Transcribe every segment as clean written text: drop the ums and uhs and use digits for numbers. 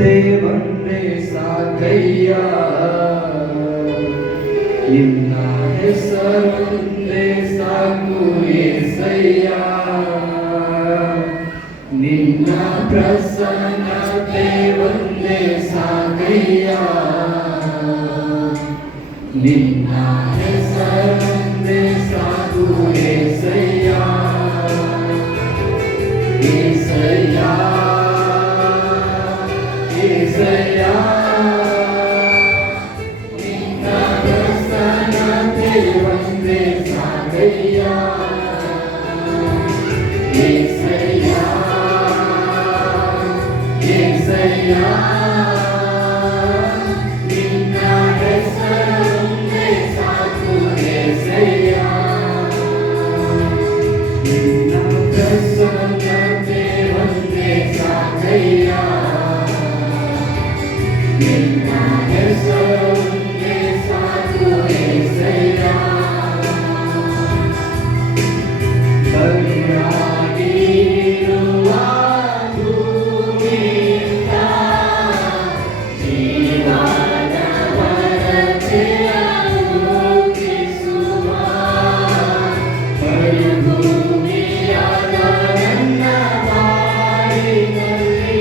ದೇವಂದೇ ಸಾಕಯ್ಯ ನಿನ್ನ ಹೆಸರೊಂದೇ ಸಾಕು ಏಸಯ್ಯ ನಿನ್ನ ಪ್ರಸನ್ನತೆ ಒಂದೇ ಸಾಕಯ್ಯ ನಿನ್ನ ಹೆಸರೊಂದೇ ಸಾಕು ಏಸಯ್ಯ ಏಸಯ್ಯ ಏಸಯ್ಯ ನಿನ್ನ ಪ್ರಸನ್ನತೆ ಒಂದೇ ಸಾಕಯ್ಯ ಏಸಯ್ಯ ಏಸಯ್ಯ ನಿನ್ನ ಹೆಸರೊಂದೇ ಸಾಕು ಏಸಯ್ಯ ನಿನ್ನ ಪ್ರಸನ್ನತೆ ಒಂದೇ ಸಾಕಯ್ಯ ನಿನ್ನ ಹೆಸರೊಂದೇ ಸಾಕು ಏಸಯ್ಯ ಬಲಿಯಾಗಿರುವ ಭೂಮಿಯಿಂದ ಜೀವದ ವರತೆಯನ್ನು ರೂಪಿಸುವ ಮರುಭೂಮಿಯಾದ ನನ್ನ ಬಾಳಿನಲ್ಲಿ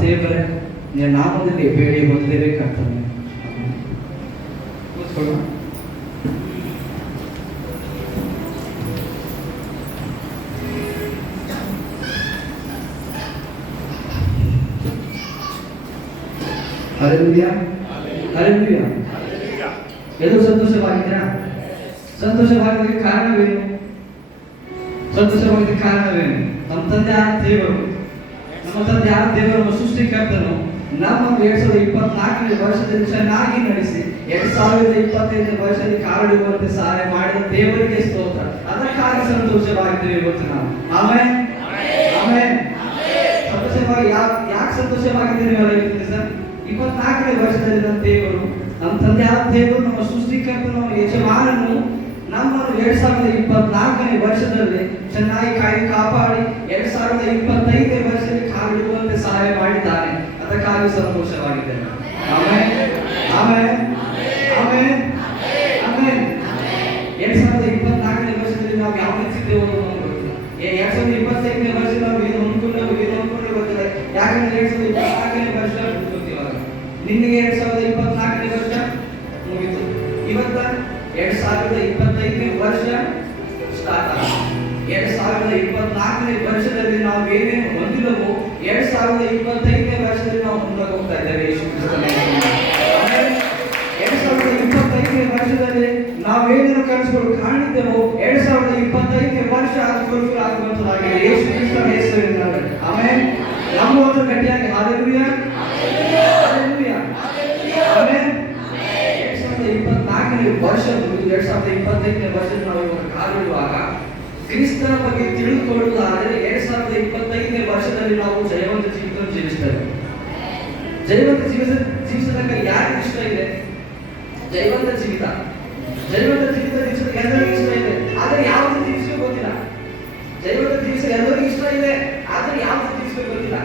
ದೇವರೇ ನಿನ್ನ ನಾಮದಲ್ಲಿ ಬೇಡಿ ಹೊಂದಲೇಬೇಕಾಗ್ತದೆ. ಕೂತ್ಕೊಳ್ಳ. Hallelujah hallelujah. ಎಲ್ಲರೂ ಸಂತೋಷವಾಗಿದ್ದೀರಾ? ಸಂತೋಷವಾಗಿದ್ದಕ್ಕೆ ಕಾರಣವೇನು? ಸಂತೋಷವಾಗಿದ್ದಕ್ಕೆ ಕಾರಣವೇನು? ನಮ್ಮ ತಂದೆ ಆ ದೇವರು, ನಮ್ಮ ತಂದೆ ಆ ದೇವರು, ನಮ್ಮ ಸೃಷ್ಟಿಕರ್ತನು ನಮ್ಮನ್ನು 2024ನೇ ವರ್ಷದಲ್ಲಿ ಚೆನ್ನಾಗಿ ನಡೆಸಿ 2025ನೇ ವರ್ಷದಲ್ಲಿ ಕಾಲಿಡುವಂತೆ ಸಹಾಯ ಮಾಡಿದ ದೇವರಿಗೆ ಸ್ತೋತ್ರ. ಅದಕ್ಕಾಗಿ ಸಂತೋಷವಾಗಿದ್ದೇವೆ ಇವತ್ತು ನಾವು. Amen amen. ಸಂತೋಷವಾಗಿ ಯಾಕೆ ಸಂತೋಷವಾಗಿದ್ದೇವೆ ಹೇಳುತ್ತೆ ಸರ್? 24ನೇ ವರ್ಷದಲ್ಲಿ ನಮ್ಮ ದೇವರು, ನಮ್ಮ ತಂದೆ ಆ ದೇವರು, ನಮ್ಮ ಸೃಷ್ಟಿಕರ್ತನು, ಯಜಮಾನನು ನಮ್ಮನ್ನು 2024ನೇ ವರ್ಷದಲ್ಲಿ ಚೆನ್ನಾಗಿ ಕಾಪಾಡಿ 2025ನೇ ವರ್ಷದಲ್ಲಿ ಕಾಲಿಡುವಂತೆ ಸಹಾಯ ಮಾಡಿದ್ದಾನೆ. ಅದಕ್ಕಾಗಿ ಸಂತೋಷವಾಗಿದ್ದೇನೆ. Amen amen amen amen. 2024ನೇ ವರ್ಷದಲ್ಲಿ ನಾವು ಯಾವ ರೀತಿದ್ದೇವೆ ಅನ್ನೋದು ನಿನಗೆ 2024ನೇ ವರ್ಷ ಮುಗಿತು. ಇವತ್ತ 2025ನೇ ವರ್ಷ ಸ್ಟಾರ್ಟ್ ಆಗಿದೆ. 2024ನೇ ವರ್ಷದಲ್ಲಿ ನಾವು ಏನೇನು ಹೊಂದಿದವೋ 2025ನೇ ವರ್ಷದಲ್ಲಿ ನಾವು ಮುಂದೆ ಹೋಗ್ತಾ ಇದ್ದೇವೆ. ಯೇಸು ಕ್ರಿಸ್ತನ ಹೆಸರಿನಲ್ಲಿ 2025ನೇ ವರ್ಷದಲ್ಲಿ ನಾವೇನೇನು ಕನಸುಗಳು ಕಾಣಿದ್ದೆವೋ 2025ನೇ ವರ್ಷ ಅದು ಫುಲ್ಫಿಲ್ ಆಗುವಂತದ್ದಾಗಿದೆ. ಯೇಸು ಕ್ರಿಸ್ತನ ಹೆಸರಿನಲ್ಲಿ ಆಮೆನ್. ನಂಬುವವರು ಗಟ್ಟಿಯಾಗಿ ಹಾಲೆಲೂಯಾ ಹಾಲೆಲೂಯಾ ಆಮೆನ್. 2024ನೇ ವರ್ಷ ಮುಗಿದು 2025ನೇ ವರ್ಷದಲ್ಲಿ ನಾವು ಇವಾಗ ಕಾಲಿಡುವಾಗ ಕ್ರಿಸ್ತನ ಬಗ್ಗೆ ತಿಳಿದುಕೊಳ್ಳುವುದಾದರೆ 2025ನೇ ವರ್ಷದಲ್ಲಿ ನಾವು ಜಯವಂತ ಜೀವಿತ ಜೀವಿಸ್ತೇವೆ. ಜಯವಂತ ಜೀವಿಸೋದಕ್ಕೆ ಯಾರಿಗೆ ಇಷ್ಟ ಇದೆ? ಜಯವಂತ ಜೀವಿತ ಜೀವಿಸೋದಕ್ಕೆ ಎಲ್ಲರಿಗೂ ಇಷ್ಟ ಇದೆ, ಆದರೆ ಯಾವುದು ಜೀವಿಸಬೇಕು ಗೊತ್ತಿಲ್ಲ. ಜಯವಂತ ಜೀವಿಸಲು ಎಲ್ಲರಿಗೂ ಇಷ್ಟ ಇದೆ, ಆದರೆ ಯಾವುದು ಜೀವಿಸಬೇಕು ಗೊತ್ತಿಲ್ಲ.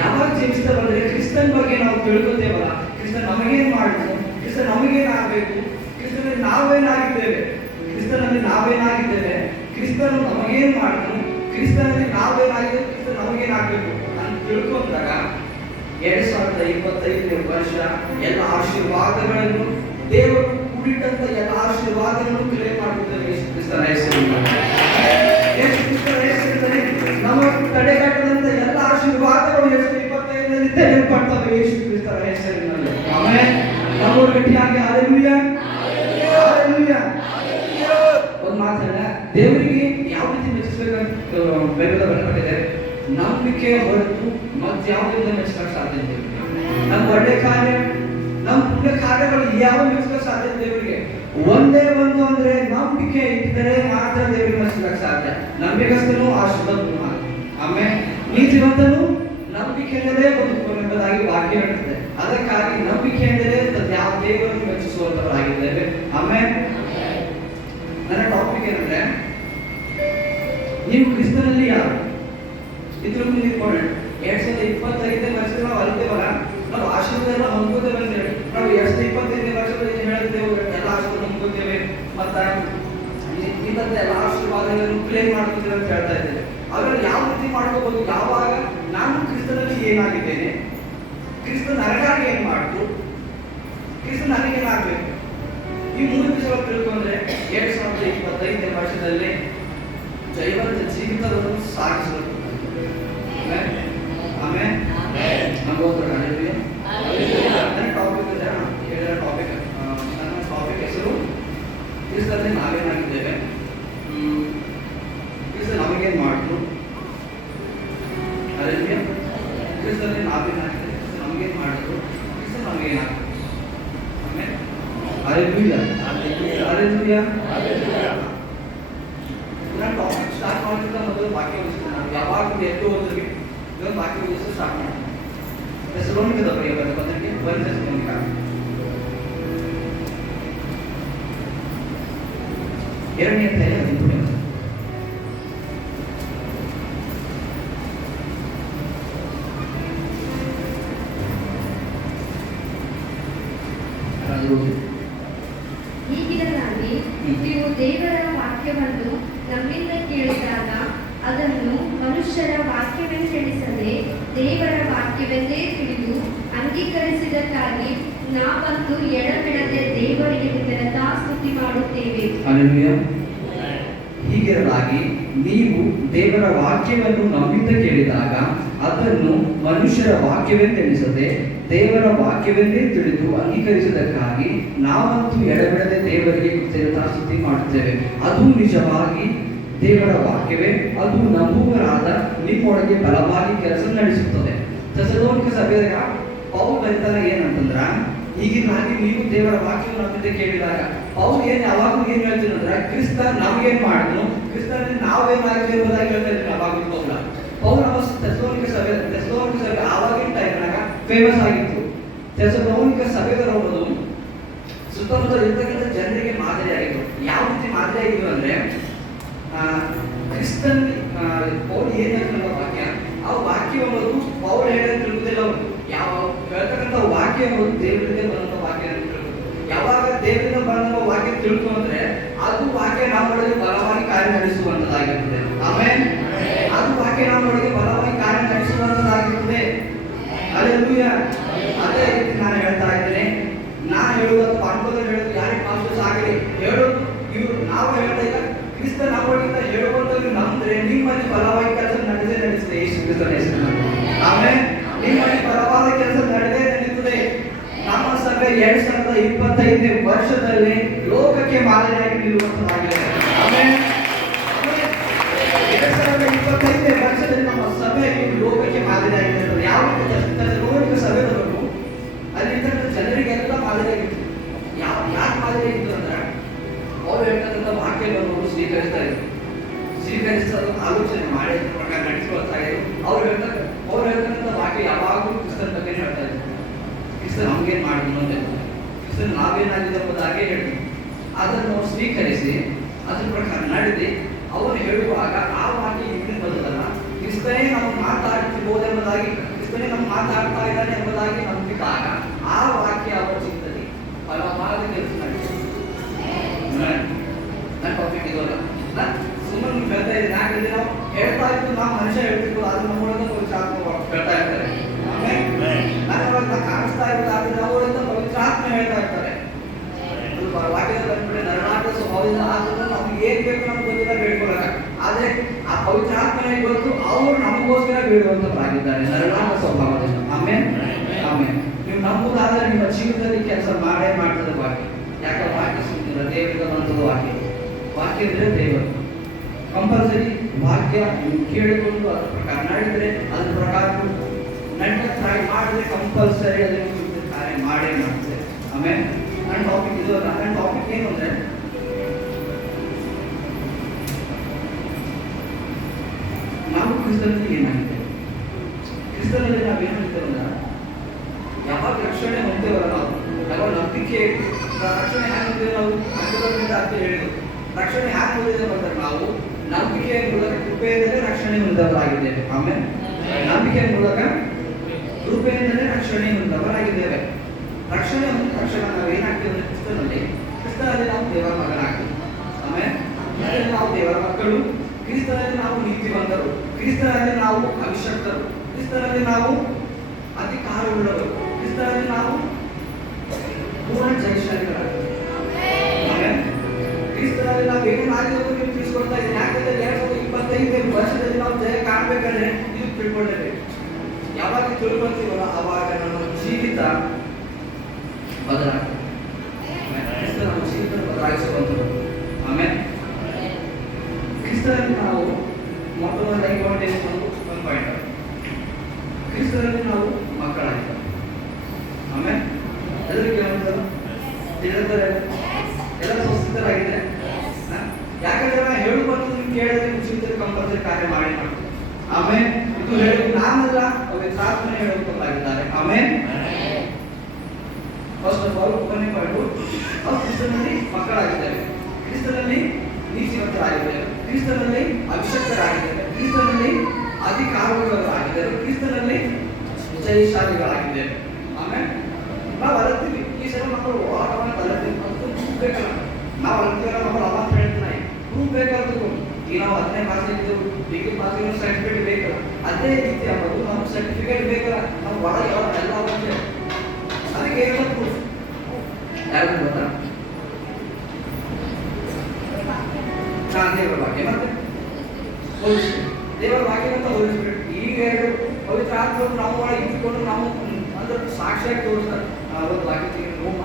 ಯಾವಾಗ ಜೀವಿಸ್ತಾ ಬಂದ್ರೆ ಕ್ರಿಸ್ತನ ಬಗ್ಗೆ ನಾವು ತಿಳ್ಕೊತೇವಲ್ಲ, ಕ್ರಿಸ್ತ ನಮಗೇನ್ ಮಾಡಿದ್ರು, ಕ್ರಿಸ್ತ ನಮಗೇನಾಗಬೇಕು, ಕ್ರಿಸ್ತನಲ್ಲಿ ನಾವೇನಾಗಿದ್ದೇವೆ, ಕ್ರಿಸ್ತನಲ್ಲಿ ನಾವೇನಾಗಿದ್ದೇವೆ, ಕ್ರಿಸ್ತನು ನಮಗೇನ್ ಮಾಡಿದ್ರು, ಕ್ರಿಸ್ತನಲ್ಲಿ ನಾವೇನಾಗಿದೆ, ಕ್ರಿಸ್ತ ನಮಗೇನಾಗಬೇಕು ಅಂತ ತಿಳ್ಕೊಂಡಾಗ 2025ನೇ ವರ್ಷ ಎಲ್ಲ ಆಶೀರ್ವಾದಗಳನ್ನು ದೇವರು ಕೂಡಿಟ್ಟಂತ ಎಲ್ಲ ಆಶೀರ್ವಾದಗಳನ್ನು ಕ್ಲೇಮ್ ಮಾಡುತ್ತೇವೆ. ಯೇಸು ಕ್ರಿಸ್ತನ ಹೆಸರಿನಲ್ಲಿ ನಮ್ಮ ತಡೆಗಟ್ಟದಂತ ಎಲ್ಲ ಆಶೀರ್ವಾದಗಳು 2025ರಲ್ಲಿ ತೆರೆಯಲ್ಪಡ್ತವೆ. ಯೇಸು ಕ್ರಿಸ್ತನ ಹೆಸರಿನಲ್ಲಿ ಆಮೆನ್. ನಾವು ಗಟ್ಟಿಯಾಗಿ ಹಾಲೆಲೂಯಾ ಹಾಲೆಲೂಯಾ. ಒಂದು ಮಾತನ್ನ ದೇವರಿಗೆ ಯಾವ ರೀತಿ ಮೆಚ್ಚಿಸಬೇಕಂತ ಬೈಬಲ್ ಬರೆಯಲ್ಪಟ್ಟಿದೆ. ನಂಬಿಕೆ ಹೊರತು ಮತ್ಯಾವುದರಿಂದ ಮೆಚ್ಚಕ್ಕೆ ಸಾಧ್ಯ ಇಲ್ಲ. ನಮ್ಮ ಒಳ್ಳೆ ಕಾರ್ಯ, ನಮ್ಮ ಪುಣ್ಯ ಕಾರ್ಯಗಳು ಯಾವ ಮೆಚ್ಚಕ್ಕೆ ಸಾಧ್ಯ ದೇವರಿಗೆ? ಒಂದೇ ಒಂದು ಅಂದ್ರೆ ನಂಬಿಕೆ ಇದ್ದರೆ ಮಾತ್ರ ದೇವರಿಗೆ ಮೆಚ್ಚಕ್ಕೆ ಸಾಧ್ಯ. ನಂಬಿಕಸ್ಥನು ಆಶೀರ್ವಾದ ಆಮೇಲೆ ನೀತಿವಂತನು ನಂಬಿಕೆಯಿಂದಲೇ ಬದುಕುವಂತದಾಗಿ ವಾಕ್ಯ ಹೇಳುತ್ತದೆ. ಅದಕ್ಕಾಗಿ ನಂಬಿಕೆ ಎಂದರೆ ಯಾವ ದೇವರನ್ನು ಮೆಚ್ಚಿಸುವಂತವರಾಗಿದ್ದೇವೆ. ಆಮೇಲೆ ನನ್ನ ಟಾಪಿಕ್ ಏನಂದ್ರೆ ನೀವು ಕ್ರಿಸ್ತನಲ್ಲಿ ಯಾರು ಇದ್ರ ಮುಂದೆ ಇಟ್ಕೊಂಡ್ರೆ 2025ನೇ ವರ್ಷದಲ್ಲಿ ನಾವು ಅಲ್ತೇವಲ್ಲ, ನಾವು ಆಶೀರ್ವಾದ ಹೊಂದ್ಕೋತೇವೆ ಅಂತ ಹೇಳಿ ನಾವು 2025ನೇ ವರ್ಷದಲ್ಲಿ ಹೇಳಿದ್ದೇವೆ ಎಲ್ಲ ಆಶೀರ್ವಾದ ಹೊಂದ್ಕೋತೇವೆ ಮತ್ತು ಇಂಥ ಎಲ್ಲ ಆಶೀರ್ವಾದಗಳನ್ನು ಕ್ಲೇಮ್ ಮಾಡ್ಕೋತೇವೆ ಅಂತ ಹೇಳ್ತಾ ಇದ್ದೇವೆ. ಅದ್ರಲ್ಲಿ ಯಾವ ರೀತಿ ಮಾಡ್ಕೋಬಹುದು? ಯಾವಾಗ ನಾನು ಕ್ರಿಸ್ತನಲ್ಲಿ ಏನಾಗಿದ್ದೇನೆ, ಕ್ರಿಸ್ತ ನನಗಾಗಿ ಏನ್ ಮಾಡ್ತು, ಕ್ರಿಸ್ತ ನನಗೇನಾಗಬೇಕು, ಈ 3 ವಿಷಯಗಳು ತಿಳ್ಕೊಂಡ್ರೆ 2025ನೇ ವರ್ಷದಲ್ಲಿ ಜೈವಂತ ಜೀವಿತವನ್ನು ಸಾಗಿಸಬೇಕು. ಆಮೇಲೆ ನನ್ನ ಟಾಪಿಕ್ ಹೆಸರು ಕ್ರಿಸ್ತನಲ್ಲಿ ನಾವೇನಾಗಿದ್ದೇವೆ, ಕ್ರಿಸ್ತ ನಮಗೇನು ಮಾಡಿದ್ರು, ಅಲ್ಲಿಯ ಕ್ರಿಸ್ತನಲ್ಲಿ ನಾವೇನಾಗಿದ್ದೇವೆ, ಕ್ರಿಸ್ತ ನಮಗೇನು ಮಾಡಿದ್ರು, ಕ್ರಿಸ್ತ ನಮಗೇನಾಗ್ತದೆ. ಆಮೇಲೆ ಅಲೆಲೂಯಾ ಅಲೆಲೂಯಾ. ನಾನು ಟಾಪಿಕ್ ಸ್ಟಾರ್ಟ್ ಮಾಡೋದಕ್ಕಿಂತ ಮೊದಲು ವಾಕ್ಯ ಓದಿಸ್ತೀನಿ. ನಾವು ಯಾವಾಗ ಎಷ್ಟು ಓದಿದ್ವಿ ಇವತ್ತು ವಾಕ್ಯ ಓದಿಸಲು ಸ್ಟಾರ್ಟ್ ಮಾಡೋಣ. ಥೆಸಲೋನಿಕದ ಬರೆಯಬಾರ ಪತ್ರಿಕೆ 1 ಥೆಸಲೋನಿಕ 2ನೇ ಅಧ್ಯಾಯ 18ನೇ ವಚನ. ಹೀಗಿರಲಾಗಿ ನೀವು ದೇವರ ವಾಕ್ಯವನ್ನು ನಮ್ಮಿಂದ ಕೇಳಿದಾಗ ಅದನ್ನು ಮನುಷ್ಯರ ವಾಕ್ಯವೆಂದೆಣಿಸದೆ ದೇವರ ವಾಕ್ಯವೆಂದೇ ತಿಳಿದು ಅಂಗೀಕರಿಸಿದ್ದಕ್ಕಾಗಿ ನಾವಂತೂ ಎಡಬಿಡದೆ ದೇವರಿಗೆ ನಿರಂತರ ಸ್ತುತಿ ಮಾಡುತ್ತೇವೆ. ಹಲ್ಲೆಲೂಯಾ. ಹೀಗಿರಲಾಗಿ ನೀವು ದೇವರ ವಾಕ್ಯವನ್ನು ನಮ್ಮಿಂದ ಕೇಳಿದಾಗ ಅದನ್ನು ಮನುಷ್ಯರ ವಾಕ್ಯವೆಂದೆಣಿಸದೆ ದೇವರ ವಾಕ್ಯವೆಂದೇ ತಿಳಿದು ಅಂಗೀಕರಿಸಿದ್ದಕ್ಕಾಗಿ ನಾವಂತೂ ಎಡಬಿಡದೆ ದೇವರಿಗೆ ಸ್ತುತಿ ಮಾಡುತ್ತೇವೆ. ಅದು ನಿಜವಾಗಿ ದೇವರ ವಾಕ್ಯವೇ, ಅದು ನಂಬುವರಾದ ನಿಮ್ಮೊಳಗೆ ಬಲವಾಗಿ ಕೆಲಸ ನಡೆಸುತ್ತದೆ. ಥೆಸಲೋನಿಕ ಸಭೆಯ ಪೌಲ್ ಬರೀತಾನೆ ಏನಂತಂದ್ರ, ಈಗಿನಾಗಿ ನೀವು ದೇವರ ವಾಕ್ಯವನ್ನು ನಮ್ಮಿಂದ ಕೇಳಿದಾಗ ಪೌಲ್ ಯಾವಾಗಲೂ ಏನ್ ಹೇಳ್ತೀನಂದ್ರ, ಕ್ರಿಸ್ತ ನಮಗೇನ್ ಮಾಡಿದ್ನು, ಕ್ರಿಸ್ತನಲ್ಲಿ ನಾವೇನಾಗಿದೆ ಎಂಬುದಾಗಿ ಹೇಳ್ತಾ ಇದ್ದೀನಿ. ಯಾವಾಗಲೂ ಪೌಲ್ ನಮ್ಮ ಥೆಸಲೋನಿಕ ಸಭೆ ಆವಾಗಿನ ಟೈಮ್ನಾಗ ಫೇಮಸ್ ಆಗಿತ್ತು. ಥೆಸಲೋನಿಕ ಸಭೆಗಳು ಸುತ್ತಮುತ್ತ ಇರ್ತಕ್ಕಂಥ ಜನರಿಗೆ ಮಾದರಿ ಆಗಿತ್ತು. ಯಾವ ರೀತಿ ಮಾದರಿ ಆಗಿತ್ತು ಅಂದ್ರೆ, ಕ್ರಿಸ್ತನ್ ಪೌಲ್ ಏನ್ ಹೇಳ್ತಾನಲ್ಲ ವಾಕ್ಯ, ಆ ವಾಕ್ಯ ಅನ್ನೋದು ಪೌಲ್ ಹೇಳೋದು ತಿಳುವುದಿಲ್ಲ. ಅವರು ಯಾವ ಹೇಳ್ತಕ್ಕಂಥ ವಾಕ್ಯ ಅನ್ನೋದು ದೇವರಿಂದ ಬಂದಂತ ವಾಕ್ಯ ಅಂತ ತಿಳ್ಕೊಂಡು, ಯಾವಾಗ ದೇವರಿಂದ ಬಂದಂತ ವಾಕ್ಯ ತಿಳ್ಕೊಂಡ್ರೆ ಅದು ವಾಕ್ಯ ನಮ್ಮೊಳಗೆ ಬಲವಾಗಿ ಕಾರ್ಯ ನಡೆಸುವಂತದ್ದಾಗಿರ್ತದೆ. ಆಮೇಲೆ ಅದು ವಾಕ್ಯ ನಮ್ಮೊಳಗೆ ಬಲವಾಗಿ ಕಾರ್ಯ ನಡೆಸುವಂತದ್ದಾಗಿರ್ತದೆ. ಹಲ್ಲೆಲೂಯಾ. ಅದೇ ರೀತಿ ನಾನು ಹೇಳ್ತಾ ನಿಲ್ಲುವಂತದ್ದಾಗಿದೆ. ಆಮೆನ್. 2025ನೇ ವರ್ಷದಲ್ಲಿ ನಮ್ಮ ಸಭೆ ಈ ಲೋಕಕ್ಕೆ ಮಾದರಿಯಾಗಿದೆ. ಯಾವ ರೀತಿ ಸಭೆ ಬರಬೇಕು ಅಲ್ಲಿ ಜನರಿಗೆಲ್ಲ ಮಾದರಿಯಾಗಿತ್ತು. ಯಾಕೆ ಮಾದರಿಯಾಗಿತ್ತು ಅಂದ್ರೆ ಅವ್ರು ಹೇಳ್ತಕ್ಕಂಥ ವಾಕ್ಯಗಳನ್ನು ಸ್ವೀಕರಿಸ್ತಾರೆ, ಸ್ವೀಕರಿಸಲು ಆಲೋಚನೆ ಮಾಡಿ ಪ್ರಕಾರ ನಡೆಸಿಕೊಳ್ತಾ ಇದ್ರು. ಅವ್ರು ಹೇಳ್ತಕ್ಕಂಥ ವಾಕ್ಯ ಯಾವಾಗಲೂ ಕ್ರಿಸ್ತನ ಬಗ್ಗೆ ಹೇಳ್ತಾ ಇದ್ರು. ಕ್ರಿಸ್ತನ್ ನಮ್ಗೇನ್ ಮಾಡಿದ್ರು ಅಂತ ಕ್ರಿಸ್ತನ್ ನಾವೇನಾಗಿದೆ ಎಂಬುದಾಗೆ ಹೇಳ್ತೀವಿ. ಅದನ್ನು ನಾವು ಸ್ವೀಕರಿಸಿ ಅದ್ರ ಪ್ರಕಾರ ನಡೆದಿ ಅವರು ಹೇಳುವಾಗ ಆ ವಾಕ್ಯ ಇಲ್ಲಿಂದ ಬಂದದಲ್ಲ, ಕ್ರಿಸ್ತನೇ ನಾವು ಮಾತಾಡ್ತಿರ್ಬೋದೆಂಬುದಾಗಿ, ಕ್ರಿಸ್ತನೇ ನಾವು ಮಾತಾಡ್ತಾ ಇದ್ದಾನೆ ಎಂಬುದಾಗಿ ನಂಬಿದಾಗ ಆ ವಾಕ್ಯ ಅವರ ಚಿಂತನೆ ಫಲವಾದ ಕೆಲಸ ನಡೆಯುತ್ತೆ. ನನ್ನ ಟಾಪಿಕ್ ಇದಲ್ಲ, ಸುಮ್ಮನೆ ಹೇಳ್ತಾ ಇದ್ದೀನಿ. ಯಾಕಂದ್ರೆ ನಾವು ಹೇಳ್ತಾ ಇದ್ದು ನಾವು ಮನುಷ್ಯ ಹೇಳ್ತಿರ್ಬೋದು, ಆದ್ರೆ ನಮ್ಮೊಳಗೆ ಪವಿತ್ರಾತ್ಮ ಹೇಳ್ತಾ ಇರ್ತಾರೆ. ನಾನು ಕಾಣಿಸ್ತಾ ಇರೋದಾದ್ರೆ ನಮ್ಮೊಳಗೆ ಪವಿತ್ರಾತ್ಮ ಹೇಳ್ತಾ ಇರ್ತಾರೆ. ವಾಕ್ಯದ ಬಂದ್ಬಿಟ್ಟೆ ನರನಾಟ ಸ್ವಭಾವದಿಂದ ಆದ್ರೂ ನಮ್ಗೆ ಏನ್ ಬೇಕು ನಮ್ಗೆ ಗೊತ್ತಿಲ್ಲ ಬೇಡ್ಕೊಳ್ಳೋಣ. ಆದ್ರೆ ಆ ಪವಿತ್ರಾತ್ಮನಿಗೆ ಗೊತ್ತು, ಅವರು ನಮಗೋಸ್ಕರ ಬೇಡುವಂತವರಾಗಿದ್ದಾರೆ ನರನಾಟ ಸ್ವಭಾವದಿಂದ. ಆಮೇಲೆ ಆಮೇಲೆ ನೀವು ನಂಬುದಾದ್ರೆ ನಿಮ್ಮ ಜೀವನದಲ್ಲಿ ಕೆಲಸ ಮಾಡೇ ಮಾಡ್ತದೆ ವಾಕ್ಯ. ಯಾಕೆ ವಾಕ್ಯ ಸುಮ್ಮನೆ ದೇವರಿಗೆ ಬಂದದ್ದು ವಾಕ್ಯ. ವಾಕ್ಯ ಅಂದ್ರೆ ದೇವರು. ಕಂಪಲ್ಸರಿ ವಾಕ್ಯ ನೀವು ಕೇಳಿಕೊಂಡು ಅದ್ರ ಪ್ರಕಾರ ನಡೆದ್ರೆ ಅದ್ರ ಪ್ರಕಾರ ನಡೆದ ಟ್ರೈ ಮಾಡಿದ್ರೆ ಕಂಪಲ್ಸರಿ ಅದನ್ನು ಕಾರ್ಯ ಮಾಡೇ ಮಾಡ್ತದೆ. ಆಮೇಲೆ ನನ್ನ ಟಾಪಿಕ್ ಇದು ಅಲ್ಲ. ನನ್ನ ಟಾಪಿಕ್ ಏನು ಅಂದ್ರೆ ನಾವು ಕ್ರಿಸ್ತನಲ್ಲಿ ಏನಾಗಿದೆ, ಕ್ರಿಸ್ತನಲ್ಲಿ ನಾವೇನಾಗಿದ್ದೇವೆ ಅಂದ್ರೆ ಯಾವಾಗ ರಕ್ಷಣೆ ಹೊಂದೇವಲ್ಲ ನಾವು, ಯಾವಾಗ ನಂಬಿಕೆ ರಕ್ಷಣೆ ಹ್ಯಾಂಗ ಹೊಂದೇವೆ ನಾವು ಅಂಕದಿಂದ ಅಂತ ಹೇಳಿದ್ರು. ರಕ್ಷಣೆ ಹ್ಯಾಂಗ ಹೊಂದಿದ್ದೇವೆ ಅಂದ್ರೆ ನಾವು ನಂಬಿಕೆಯ ಮೂಲಕ ಕೃಪೆಯಿಂದಲೇ ರಕ್ಷಣೆ ಹೊಂದವರಾಗಿದ್ದೇವೆ. ಆಮೇಲೆ ನಂಬಿಕೆಯ ಮೂಲಕ ಕೃಪೆಯಿಂದಲೇ ರಕ್ಷಣೆ ಹೊಂದವರಾಗಿದ್ದೇವೆ. ರಕ್ಷಣೆ ಹೊಂದಿದ ತಕ್ಷಣ ನಾವು ಏನಾಗ್ತೀವಿ ಅಂದ್ರೆ ಕ್ರಿಸ್ತನಲ್ಲಿ ನಾವು ದೇವರ ಮಗನಾಗ್ತೀವಿ. ಆಮೇಲೆ ನಾವು ದೇವರ ಮಕ್ಕಳು, ಕ್ರಿಸ್ತನಲ್ಲಿ ನಾವು ನೀತಿವಂತರು, ಕ್ರಿಸ್ತನಲ್ಲಿ ನಾವು ಅಭಿಷಕ್ತರು, ಕ್ರಿಸ್ತನಲ್ಲಿ ನಾವು ಅಧಿಕಾರವುಳ್ಳವರು, ಕ್ರಿಸ್ತನಲ್ಲಿ ನಾವು ಪೂರ್ಣ ಜಯಶಾಲಿಗಳಾಗ್ತೀವಿ. ಆಮೇಲೆ ಕ್ರಿಸ್ತನಲ್ಲಿ ನಾವು ಏನಾಗಿರೋದು ನೀವು ತಿಳಿಸ್ಕೊಡ್ತಾ ಇದ್ದೀನಿ. ಯಾಕಂದ್ರೆ 2025ನೇ ವರ್ಷದಲ್ಲಿ ನಾವು ಜಯ ಕಾಣಬೇಕಾದ್ರೆ ಇದು ತಿಳ್ಕೊಳ್ಳೇಬೇಕು. ಯಾವಾಗ ತಿಳ್ಕೊಳ್ತೀವಲ್ಲ ಅವಾಗ ನಮ್ಮ ಜೀವಿತ ಬದಲಾಗ್ತದೆ. ಕ್ರಿಸ್ತ ನಮ್ಮ ಜೀವಿತ ಬದಲಾಯಿಸುವಂಥದ್ದು. ಆಮೇಲೆ ಕ್ರಿಸ್ತನಲ್ಲಿ ನಾವು ಮೊದಲ ಲೈಫ್ ಒಂದು ಪಾಯಿಂಟ್, ಕ್ರಿಸ್ತನಲ್ಲಿ ನಾವು ಮಕ್ಕಳಾಗಿದ್ದೇವೆ. ಆಮೇಲೆ ಎಲ್ಲರಿಗೆ ನಿರಂತರ ಎಲ್ಲ ಸ್ವಸ್ಥರಾಗಿದೆ. ಯಾಕಂದ್ರೆ ನಾ ಹೇಳುವಂತ ನೀವು ಕೇಳಿದ್ರೆ ಜೀವಿತ ಕಂಪಲ್ಸರಿ ಕಾರ್ಯ ಮಾಡಿ ಮಾಡ್ತೀವಿ. ಆಮೇಲೆ ಇದು ಹೇಳುವುದು ನಾನಲ್ಲ, ಪವಿತ್ರಾತ್ಮನೇ ಹೇಳುವಂತದ್ದಾಗಿದ್ದಾರೆ. ಆಮೇಲೆ ಫಸ್ಟ್ ಆಫ್ ಆಲ್ ಒಬ್ಬನೇ ಪಾಯಿಂಟ್, ನಾವು ಕ್ರಿಸ್ತನಲ್ಲಿ ಮಕ್ಕಳಾಗಿದ್ದೇವೆ, ಕ್ರಿಸ್ತನಲ್ಲಿ ನೀತಿವಂತರಾಗಿದ್ದೇವೆ, ಕ್ರಿಸ್ತನಲ್ಲಿ ಅಭಿಷಕ್ತರಾಗಿದ್ದೇವೆ, ಕ್ರಿಸ್ತನಲ್ಲಿ ಅಧಿಕಾರವುಳ್ಳವರಾಗಿದ್ದೇವೆ, ಕ್ರಿಸ್ತನಲ್ಲಿ ಜಯಶಾಲಿಗಳಾಗಿದ್ದೇವೆ. ಆಮೇಲೆ ನಾವು ಅಲತ್ತೀವಿ. ಈ ಸಲ ಮಕ್ಕಳು ಆಟವನ್ನು ಅಲತ್ತೀವಿ ಅಂತ ಪ್ರೂಫ್ ಬೇಕಲ್ಲ. ನಾವು ಅಲತ್ತೀವಲ್ಲ ಮಕ್ಕಳು ಅವಾಗ ಹೇಳ್ತಾನೆ ಪ್ರೂಫ್ ಬೇಕಾಗ್ತದೆ. ಈಗ ನಾವು 10ನೇ ಕ್ಲಾಸ್ ಇದ್ದೇವೆ, ಡಿಗ್ರಿ ಪಾಸ್ ಸರ್ಟಿಫಿಕೇಟ್ ಬೇಕಲ್ಲ. ಅದೇ ರೀತಿ ಅನ್ನೋದು ನಮ್ಗೆ ಸರ್ಟಿಫಿಕೇಟ್ ಬೇಕಲ್ಲ. ನಾವು ಒಳ ಎಲ್ಲ ಬಂದೆ ಅದಕ್ಕೆ ಏನೋ ಪ್ರೂಫ್ ಯಾರು ಗೊತ್ತಾ? ನಾನು ದೇವರ ವಾಕ್ಯ ಮತ್ತೆ ದೇವರ ವಾಕ್ಯ ಅಂತ ಹೋಲಿಸ್ಬಿಟ್ಟು ಈಗ ಎರಡು ಪವಿತ್ರ ಆತ್ಮ ನಾವು ಒಳಗೆ ಇಟ್ಕೊಂಡು ನಾವು ಅಂದ್ರೆ ಸಾಕ್ಷಿಯಾಗಿ ತೋರಿಸ್ತಾರೆ. ಒಂದು ವಾಕ್ಯ ತೆಗೆದು ಹೋಮ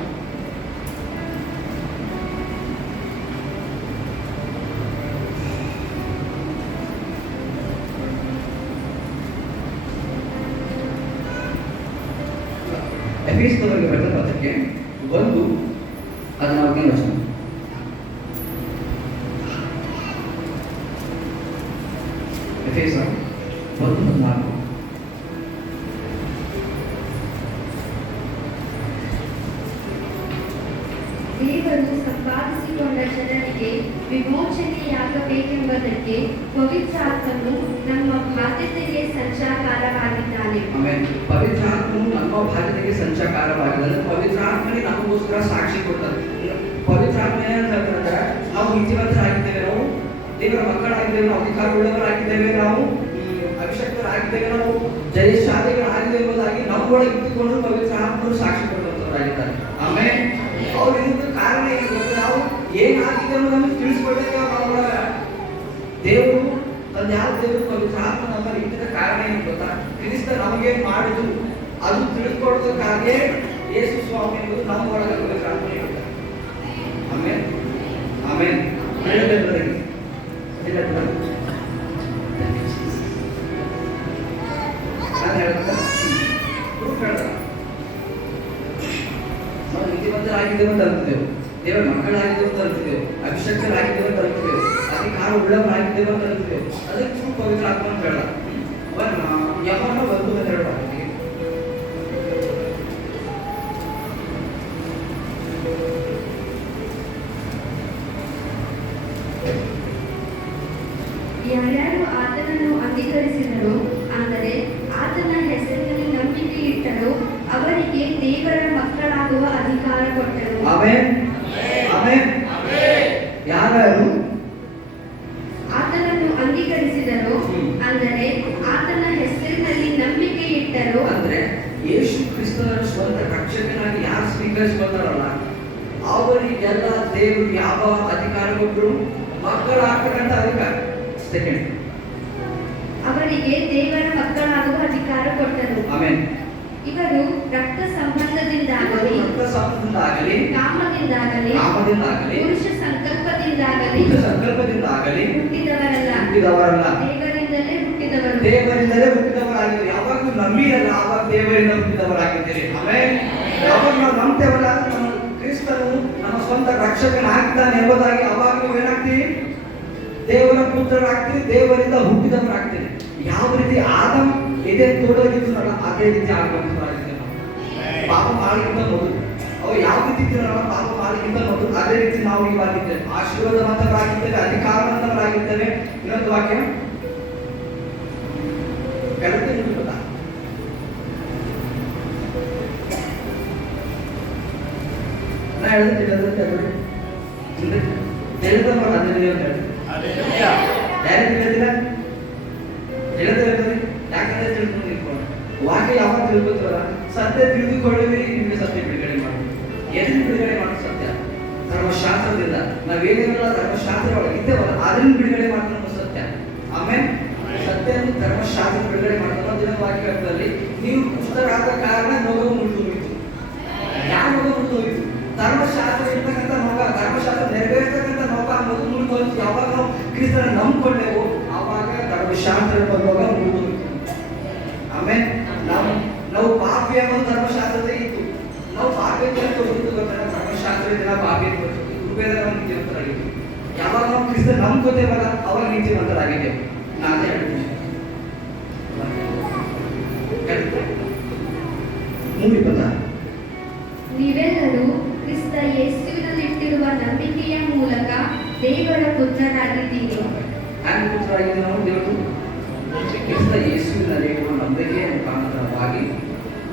ಎಫೆಸದವರಿಗೆ ಬರೆದ ಪತ್ರಕ್ಕೆ 1:14 ವಚನ. ಎಫೆಸ 1:14. ದೇವರು ಸಂಪಾದಿಸಿಕೊಂಡ ಜನರಿಗೆ ವಿಮೋಚನೆಯಾಗಬೇಕೆಂಬುದಕ್ಕೆ ಪವಿತ್ರಾತ್ಮನು ನಮ್ಮ ಬಾಧ್ಯತೆಗೆ ಸಂಚಾಕಾರವಾಗಿದ್ದಾನೆ. ಪವಿತ್ರಾತ್ಮನು ನಮ್ಮ ಬಾಧ್ಯತೆಗೆ ಸಂಚಾಕಾರವಾಗಿದ್ದಾನೆ. ಪವಿತ್ರಾತ್ಮನೇ ನಮಗೋಸ್ಕರ ಸಾಕ್ಷಿ ಕೊಡ್ತಾರೆ. ಪವಿತ್ರಾತ್ಮ ಏನಂತ ಹೇಳ್ತಾರೆ? ನಾವು ನೀತಿವಂತರಾಗಿದ್ದೇವೆ, ನಾವು ದೇವರ ಮಕ್ಕಳಾಗಿದ್ದೇವೆ, ನಾವು ಅಧಿಕಾರವುಳ್ಳವರಾಗಿದ್ದೇವೆ, ನಾವು ಅಭಿಷಕ್ತರಾಗಿದ್ದೇವೆ, ನಾವು ಜಯಶಾಲಿಗಳಾಗಿದ್ದೇವೆ ಎಂಬುದಾಗಿ ನಮ್ಮೊಳಗೆ ಇಟ್ಟುಕೊಂಡು ಪವಿತ್ರಾತ್ಮನು ಸಾಕ್ಷಿ ಕೊಡುವಂತವರಾಗಿದ್ದಾರೆ. ಆಮೇಲೆ ಅವ್ರು ಇದಕ್ಕೆ ಕಾರಣ ಏನು ಗೊತ್ತಾ? ನಾವು ಏನಾಗಿದೆ ಅನ್ನೋದನ್ನು ತಿಳಿಸ್ಕೊಡ್ಲಿಕ್ಕೆ ನಮ್ಮೊಳಗ ದೇವರು ತಂದೆ ಯಾವ ದೇವರು ಪವಿತ್ರಾತ್ಮ ನಮ್ಮಲ್ಲಿ ಇಟ್ಟಿದ್ದ ಕಾರಣ ಏನು ಗೊತ್ತಾ? ಕ್ರಿಸ್ತ ನಮಗೆ ಮಾಡಿದ್ದು ಅದು ತಿಳಿದುಕೊಳ್ಳೋದಕ್ಕಾಗಿ ಯೇಸು ಸ್ವಾಮಿ ಎಂಬುದು ನಮ್ಮ ಒಳಗೆ ಪವಿತ್ರಾತ್ಮ ಇರುತ್ತೆ. ಆಮೇಲೆ ಆಮೇಲೆ ನಾನು ಹೇಳ್ತಾ ನಾವು ನೀತಿವಂತರಾಗಿದ್ದೇವೆ ಅಂತ ಅನ್ತಿದ್ದೆವು, ದೇವರ ಮಕ್ಕಳಾಗಿದ್ದೇವೆ ಅಂತ ಅನ್ತಿದ್ದೆವು, ಅಭಿಷಕ್ತರಾಗಿದ್ದೇವೆ ಅಂತ ಅನ್ತಿದ್ದೆವು, ಅಧಿಕಾರ ಉಳ್ಳವರಾಗಿದ್ದೇವೆ ಅಂತ ಅನ್ತಿದ್ದೆವು. ಅದಕ್ಕೆ ತುಂಬ ಪವಿತ್ರ ಆತ್ಮ ಅಂತ ಹೇಳ ಯಾವನ್ನ ಬಂದು ಅಂತ ಹೇಳ ಯಾರ್ಯಾರು ಆತನನ್ನು ಅಂಗೀಕರಿಸಿದರೋ, ಅಂದರೆ ಆತನ ಹೆಸರಿನಲ್ಲಿ ನಂಬಿಕೆ ಇಟ್ಟರೋ, ಅವರಿಗೆ ದೇವರ ಮಕ್ಕಳಾಗುವ ಅಧಿಕಾರ ಕೊಟ್ಟರು. Amen amen. ಯಾರು ಆತನನ್ನು ಅಂಗೀಕರಿಸಿದರೋ, ಅಂದರೆ ಆತನ ಹೆಸರಿನಲ್ಲಿ ನಂಬಿಕೆ ಇಟ್ಟರೋ, ಅಂದ್ರೆ ಯೇಸು ಕ್ರಿಸ್ತನನ್ನು ಸ್ವಂತ ರಕ್ಷಕನಾಗಿ ಯಾರು ಸ್ವೀಕರಿಸಿಕೊಳ್ತಾರಲ್ಲ ಅವರಿಗೆಲ್ಲ ದೇವರು ಯಾವ ಅಧಿಕಾರ ಕೊಟ್ಟರು? ಮಕ್ಕಳಾಗ್ತಕ್ಕಂಥ ಅಧಿಕಾರ. ಸೆಕೆಂಡ್, ಅವರಿಗೆ ದೇವರ ಮಕ್ಕಳಾಗುವ ಅಧಿಕಾರ ಕೊಟ್ಟರು. ಆಮೆನ್. ಇವರು ರಕ್ತ ಸಂಬಂಧದಿಂದಾಗಲಿ, ಕಾಮದಿಂದಾಗಲಿ, ಪುರುಷ ಸಂಕಲ್ಪದಿಂದಾಗಲಿ ಹುಟ್ಟಿದವರಲ್ಲ, ದೇವರಿಂದಲೇ ಹುಟ್ಟಿದವರಾಗಿದ್ದಾರೆ. ಯಾವಾಗಲೂ ನಂಬಿರಲ್ಲ, ಆವಾಗ ದೇವರಿಂದ ಹುಟ್ಟಿದವರಾಗಿದ್ದೀರಿ. ಆಮೆನ್. ಯಾವಾಗ ನಾವು ನಂಬ್ತೇವಲ್ಲ ನಮ್ಮ ಕ್ರಿಸ್ತನು ನಮ್ಮ ಸ್ವಂತ ರಕ್ಷಕನಾಗಿದ್ದಾನೆ ಎಂಬುದಾಗಿ ಅವಾಗ ನಾವು ಏನಾಗ್ತೀವಿ? ದೇವರ ಪುತ್ರರಾಗ್ತೀವಿ, ದೇವರಿಂದ ಹುಟ್ಟಿದವರಾಗ್ತೀವಿ. ಯಾವ ರೀತಿ ಆದಮ್ ಎದೆ ತೋಡೋಗಿದ್ರಲ್ಲ ಅದೇ ರೀತಿ ಆಗುವಂತರಾಗಿದ್ದೇವೆ ನಾವು. ಪಾಪ ಮಾಡಿಗಿಂತ ಮೊದಲು ಅವು ಯಾವ ರೀತಿ ಇದ್ರಲ್ಲ ಪಾಪ ಮಾಡಿಗಿಂತ ಮೊದಲು ಅದೇ ರೀತಿ ನಾವು ಇವಾಗಿದ್ದೇವೆ. ಆಶೀರ್ವಾದವಂತರಾಗಿದ್ದೇವೆ, ಅಧಿಕಾರವಂತರಾಗಿದ್ದೇವೆ. ಇನ್ನೊಂದು ವಾಕ್ಯ ಕಲಿತೆ ಗೊತ್ತಾ? ನಾ ಹೇಳಿದ್ರೆ ತಿಳಿದವರು ಅದನ್ನೇ ಅಂತ ಹೇಳಿ ಡೈರೆಕ್ಟ್ ಹೇಳಿದಿಲ್ಲ, ಹೇಳಿದ್ರೆ ಯಾಕಂದ್ರೆ ತಿಳ್ಕೊಂಡಿರ್ಕೊಂಡು ವಾಕ್ಯ ಯಾವಾಗ ತಿಳ್ಕೊತೀವಲ್ಲ, ಸತ್ಯ ತಿಳಿದುಕೊಳ್ಳುವಿರಿ, ನಿಮಗೆ ಸತ್ಯ ಬಿಡುಗಡೆ ಮಾಡಿ. ಎದನ್ನು ಬಿಡುಗಡೆ ಮಾಡೋದು? ಸತ್ಯ ಧರ್ಮಶಾಸ್ತ್ರದಿಂದ. ನಾವೇನೇನೆಲ್ಲ ಧರ್ಮಶಾಸ್ತ್ರ ಒಳಗೆ ಇದ್ದೇವಲ್ಲ ಅದನ್ನು ಬಿಡುಗಡೆ ಮಾಡ್ತಾರೆ ನಮ್ಮ ಸತ್ಯ. ಆಮೇಲೆ ಸತ್ಯ ಧರ್ಮಶಾಸ್ತ್ರ ಬಿಡುಗಡೆ ಮಾಡ್ತಾರೆ. ದಿನ ವಾಕ್ಯದಲ್ಲಿ ನೀವು ಪುಸ್ತಕರಾದ ಕಾರಣ ನೋವು ಮುಗಿದೋಗಿತ್ತು. ಯಾವ ನೋವು ಮುಗಿದೋಗಿತ್ತು? ಧರ್ಮಶಾಸ್ತ್ರ ಇರ್ತಕ್ಕಂಥ ನೋವ, ಧರ್ಮಶಾಸ್ತ್ರ ನೆರವೇರ್ತಕ್ಕಂಥ ನೋವ ಅನ್ನೋದು ಮುಗಿದೋಗಿತ್ತು. ಯಾವಾಗ ನಾವು ಕ್ರಿಸ್ತನ ನಂಬ್ಕೊಂಡೆವು ಆವಾಗ ಧರ್ಮಶಾಸ್ತ್ರ ನೋವ ಮುಗಿದೋಗಿತ್ತು. ಆಮೇಲೆ ನಾವು ಪಾಪಿ ಅನ್ನೋ ಧರ್ಮಶಾಸ್ತ್ರತೆ ಇತ್ತು. ನಾವು ಪಾಪಿ ಅಂತ ಧರ್ಮಶಾಸ್ತ್ರದಿಂದ ಪಾಪಿ ಕೃಪೆಯಿಂದ ನಾವು ನೀತಿವಂತರಾಗಿದ್ದೀವಿ. ಯಾವಾಗ ನಾವು ಕ್ರಿಸ್ತನ ನಂಬ್ಕೋತೇವಲ್ಲ ಅವಾಗ ನೀತಿವಂತರಾಗಿದ್ದೇವೆ. ನಾನೇ ಹೇಳ್ತೀನಿ ನೀವೆಲ್ಲರೂ ಕ್ರಿಸ್ತ ಯೇಸುವಿನಲ್ಲಿಟ್ಟಿರುವ ನಂಬಿಕೆಯ ಮೂಲಕ ದೇವರ ಪುತ್ರರಾಗಿದ್ದೀರಿ. ಹ್ಯಾಂಗ ಪುತ್ರರಾಗಿದ್ದೀವಿ ನಾವು? ದೇವರು ಕ್ರಿಸ್ತ ಯೇಸುವಿನಲ್ಲಿರುವ ನಂಬಿಕೆಯ ಮುಖಾಂತರವಾಗಿ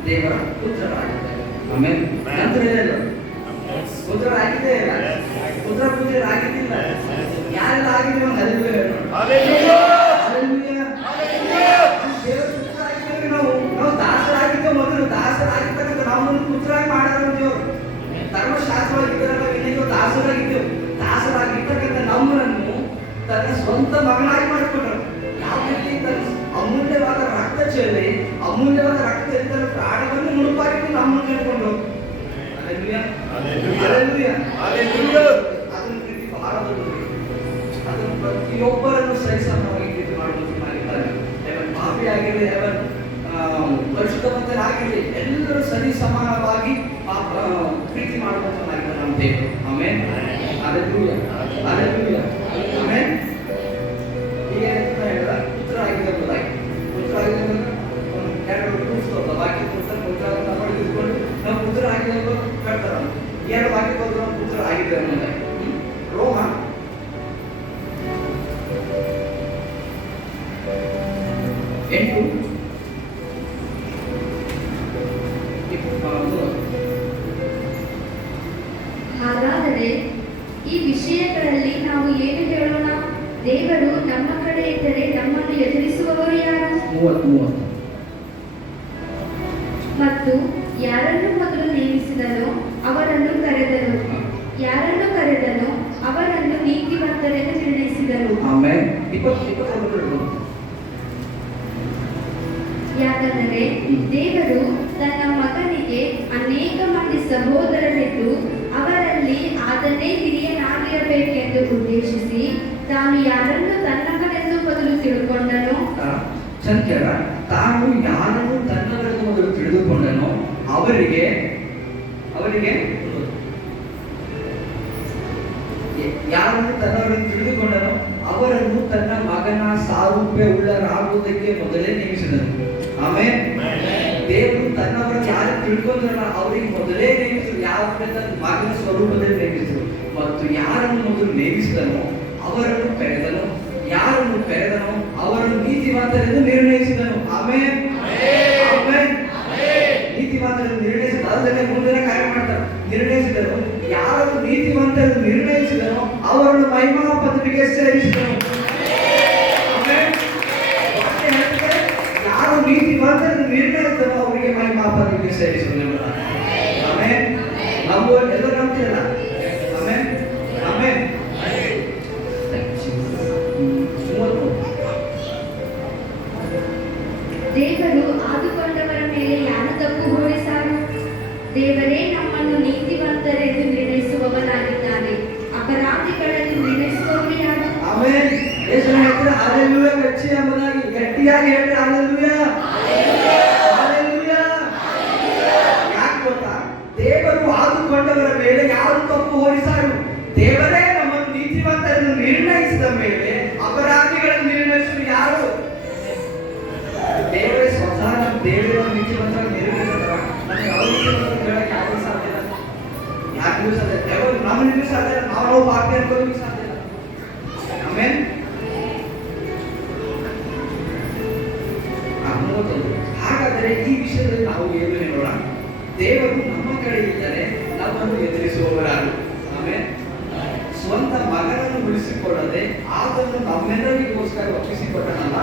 ದೇವರ ಪುತ್ರರಾಗಿದ್ದೇವೆ. ಆಮೇಲೆ ನಂತರ ಏನಿಲ್ಲ ಪುತ್ರರಾಗಿದ್ದೇ ಇಲ್ಲ, ಪುತ್ರರಾಗಿದ್ದಿಲ್ಲ. ಯಾರೆಲ್ಲ ಆಗಿದ್ದೀವಿ ನಾವು ದಾಸರಾಗಿದ್ದ ಮೊದಲು ದಾಸರಾಗಿರ್ತಕ್ಕಂಥ ನಾವು ಪುತ್ರರಾಗಿ ಮಾಡಿದ್ರು ದೇವರು. ಧರ್ಮಶಾಸ್ತ್ರವಾಗಿದ್ದರಲ್ಲ ಇನ್ನೇನು ದಾಸರಾಗಿದ್ದೆವು. ದಾಸರಾಗಿರ್ತಕ್ಕಂಥ ನಮ್ಮನ್ನು ತನ್ನ ಸ್ವಂತ ಮಗನಾಗಿ ಮಾಡಿಕೊಂಡರು. ಯಾವ ರೀತಿ ತನ್ನ ಅಮೂಲ್ಯವಾದ ರಕ್ತ ಚೆಲ್ಲಿ ಅಮೂಲ್ಯವಾದ ರಕ್ತ ಇದ್ದ ಪ್ರಾಣವನ್ನು ಮುಳುಪಾಗಿ ನಮ್ಮನ್ನು ಕೇಳಿಕೊಂಡು ಅದನ್ನ ಪ್ರೀತಿ ಬಹಳ ದೊಡ್ಡದು. ಅದನ್ನು ಪ್ರತಿಯೊಬ್ಬರನ್ನು ಸಹಿಸವಾಗಿ ಪ್ರೀತಿ ಮಾಡುವಂತೆ ಮಾಡಿದ್ದಾರೆ. ಪಾಪಿ ಆಗಿರಲಿ, ಪರಿಶುದ್ಧವಂತರಾಗಿರಲಿ, ಎಲ್ಲರೂ ಸರಿ ಸಮಾನವಾಗಿ ಪ್ರೀತಿ ಮಾಡುವಂತನಾಗಿದ್ದಾರೆ ನಮ್ಮ ದೇವರು. ಆಮೇಲೆ ಅಲ್ಲೆಲೂಯಾ, ಅಲ್ಲೆಲೂಯಾ, ಆಮೇಲೆ ಹೀಗೆ ಹೇಳಿದ ಪುತ್ರ ಆಗಿದ್ದೆಂಬುದಾಗಿ. ಪುತ್ರ ಆಗಿದ್ದ ಎರಡು ಕೂಡಿಸ್ತದ ವಾಕ್ಯ ಪುತ್ರ ಇದ್ಕೊಂಡು ನಾವು ಪುತ್ರ ಆಗಿದೆ ಹೇಳ್ತಾರ. ಎರಡು ವಾಕ್ಯ ಬಂದು ನಾವು ಪುತ್ರ ಆಗಿದೆ ಅನ್ನೋದಾಗಿ. ರೋಮ 8 ಹಾಗಾದರೆ ಈ ವಿಷಯಗಳಲ್ಲಿ ನಾವು ಏನು ಹೇಳೋಣ? ದೇವರು ನಮ್ಮ ಕಡೆ ಇದ್ದರೆ ನಮ್ಮನ್ನು ಎದುರಿಸುವವರು ಯಾರು? 30 ಮತ್ತು ಯಾರನ್ನು ಮೊದಲು ನೇಮಿಸಿದನೋ ಅವರನ್ನು ಕರೆದನು, ಯಾರನ್ನು ಕರೆದನೋ ಅವರನ್ನು ನೀತಿವಂತರೆಂದು ನಿರ್ಣಯಿಸಿದನು. ಆಮೆನ್. ಯಾಕಂದರೆ ದೇವರು ತನ್ನ ಮಗನಿಗೆ ಅನೇಕ ಮಂದಿ ಸಹೋದರರಿದ್ದು ಅವರಲ್ಲಿ ಸ್ವರೂಪದಲ್ಲಿ ಆತನೇ ಹಿರಿಯನಾಗಿರಬೇಕೆಂದು ಉದ್ದೇಶಿಸಿ ತಾನು ಯಾರನ್ನು ತನ್ನವನೆಂದು ಮೊದಲು ತಿಳ್ಕೊಂಡನೋ ಸಂಖ್ಯರ ತಾನು ಯಾರನ್ನು ತನ್ನವರೆಗೂ ಮೊದಲು ತಿಳಿದುಕೊಂಡನೋ ಅವರಿಗೆ ಯಾರನ್ನು ತನ್ನವರನ್ನು ತಿಳಿದುಕೊಂಡನೋ ಅವರನ್ನು ತನ್ನ ಮಗನ ಸಾರೂಪ್ಯ ಉಳ್ಳರಾಗುವುದಕ್ಕೆ ಮೊದಲೇ ನೇಮಿಸಿದನು. ಆಮೇಲೆ ದೇವರು ತನ್ನವರನ್ನು ಯಾರು ತಿಳ್ಕೊಂಡ್ರಲ್ಲ ಅವರಿಗೆ ಮೊದಲೇ ನೇಮಿಸಿದ್ರು. ಯಾರನ್ನ ತನ್ನ ಮಗನ ಸ್ವರೂಪದಲ್ಲಿ ನೇಮಿಸಿದ್ರು. ಮತ್ತು ಯಾರನ್ನು ಮೊದಲು ನೇಮಿಸಿದನೋ ಅವರನ್ನು ಕರೆದನು. ಯಾರನ್ನು ಕರೆದನೋ ಅವರನ್ನು ನೀತಿವಂತರೆಂದು ನಿರ್ಣಯಿಸಿದನು. ಆಮೇಲೆ ನೀತಿವಂತರೆಂದು ನಿರ್ಣಯಿಸಿದ ಅದನ್ನೇ ಮುಂದಿನ ಕಾರ್ಯ ಮಾಡ್ತಾರೆ. ನಿರ್ಣಯಿಸಿದನು. ಯಾರನ್ನು ನೀತಿವಂತರೆಂದು ನಿರ್ಣಯಿಸಿದನೋ ಅವರನ್ನು ಮಹಿಮಾ ಪದವಿಗೆ ಸೇರಿಸಿದನು. ಯಾರು ನೀತಿವಂತರೆಂದು ನಿರ್ಣಯಿಸಿದನೋ ಅವರಿಗೆ ಮಹಿಮಾ ಪದವಿಗೆ ಸೇರಿಸಿದನು. ಆಮೇಲೆ ನಾವು ಎಲ್ಲರೂ ನಂಬ್ತಿರಲ್ಲ. ಆಮೇಲೆ ಆಮೇಲೆ ದೇವರು ಆದುಕೊಂಡವರ ಮೇಲೆ ಯಾರು ತಪ್ಪು ಹೊರಿಸಾರು? ದೇವರೇ ನಮ್ಮನ್ನು ನೀತಿವಂತರೆಂದು ನಿರ್ಣಯಿಸುವವನಾಗಿದ್ದಾನೆ. ಅಪರಾಧಿಗಳನ್ನು ನಿರ್ಣಯಿಸುವವರು ಯಾರು? ಆಮೇಲೆ ಯೇಸುವಿನ ಹೆಸರು ಹಲ್ಲೆಲೂಯಾ ಎಂಬುದಾಗಿ ಗಟ್ಟಿಯಾಗಿ ಹೇಳಿ ಹಲ್ಲೆಲೂಯಾ. ಹಲ್ಲೆಲೂಯಾ. ಯಾಕೆ ಗೊತ್ತಾ? ದೇವರು ಆದುಕೊಂಡವರ ಮೇಲೆ ಯಾರು ತಪ್ಪು ಹೊರಿಸಾರು? ದೇವರೇ ನಮ್ಮನ್ನು ನೀತಿವಂತರೆಂದು ನಿರ್ಣಯಿಸಿದ ಮೇಲೆ ಅಪರಾಧಿಗಳನ್ನು ನಿರ್ಣಯಿಸುವುದು ಯಾರು? ದೇವರೇ ಸ್ವತಃ ದೇವರ ನೀತಿವಂತರ ನಿರ್ಣಯಿಸಿದ್ರ ನನಗೆ ಅವ್ರ ನೀತಿವಂತ ಹೇಳಕ್ಕೆ ಯಾರಿಗೂ ಸಾಧ್ಯ ಇಲ್ಲ. ಯಾರಿಗೂ ಸಾಧ್ಯ ಇಲ್ಲ. ದೇವರು ನಮ್ಮನಿಗೂ ಸಾಧ್ಯ ಇಲ್ಲ. ನಾವು ಬಾಕಿ ಅನ್ಕೋಲಿಕ್ಕೆ ಸಾಧ್ಯ ಇಲ್ಲ. ಆಮೇಲೆ ಹಾಗಾದರೆ ಈ ವಿಷಯದಲ್ಲಿ ನಾವು ಏನು ಹೇಳೋಣ? ದೇವರು ನಮ್ಮ ಕಡೆ ಇದ್ದರೆ ನಮ್ಮನ್ನು ಎದುರಿಸುವವರಾರು. ಆಮೇಲೆ ಸ್ವಂತ ಮಗನನ್ನು ಉಳಿಸಿಕೊಳ್ಳದೆ ಆತನ್ನು ನಮ್ಮೆಲ್ಲರಿಗೋಸ್ಕರ ಒಪ್ಪಿಸಿಕೊಟ್ಟನಲ್ಲ.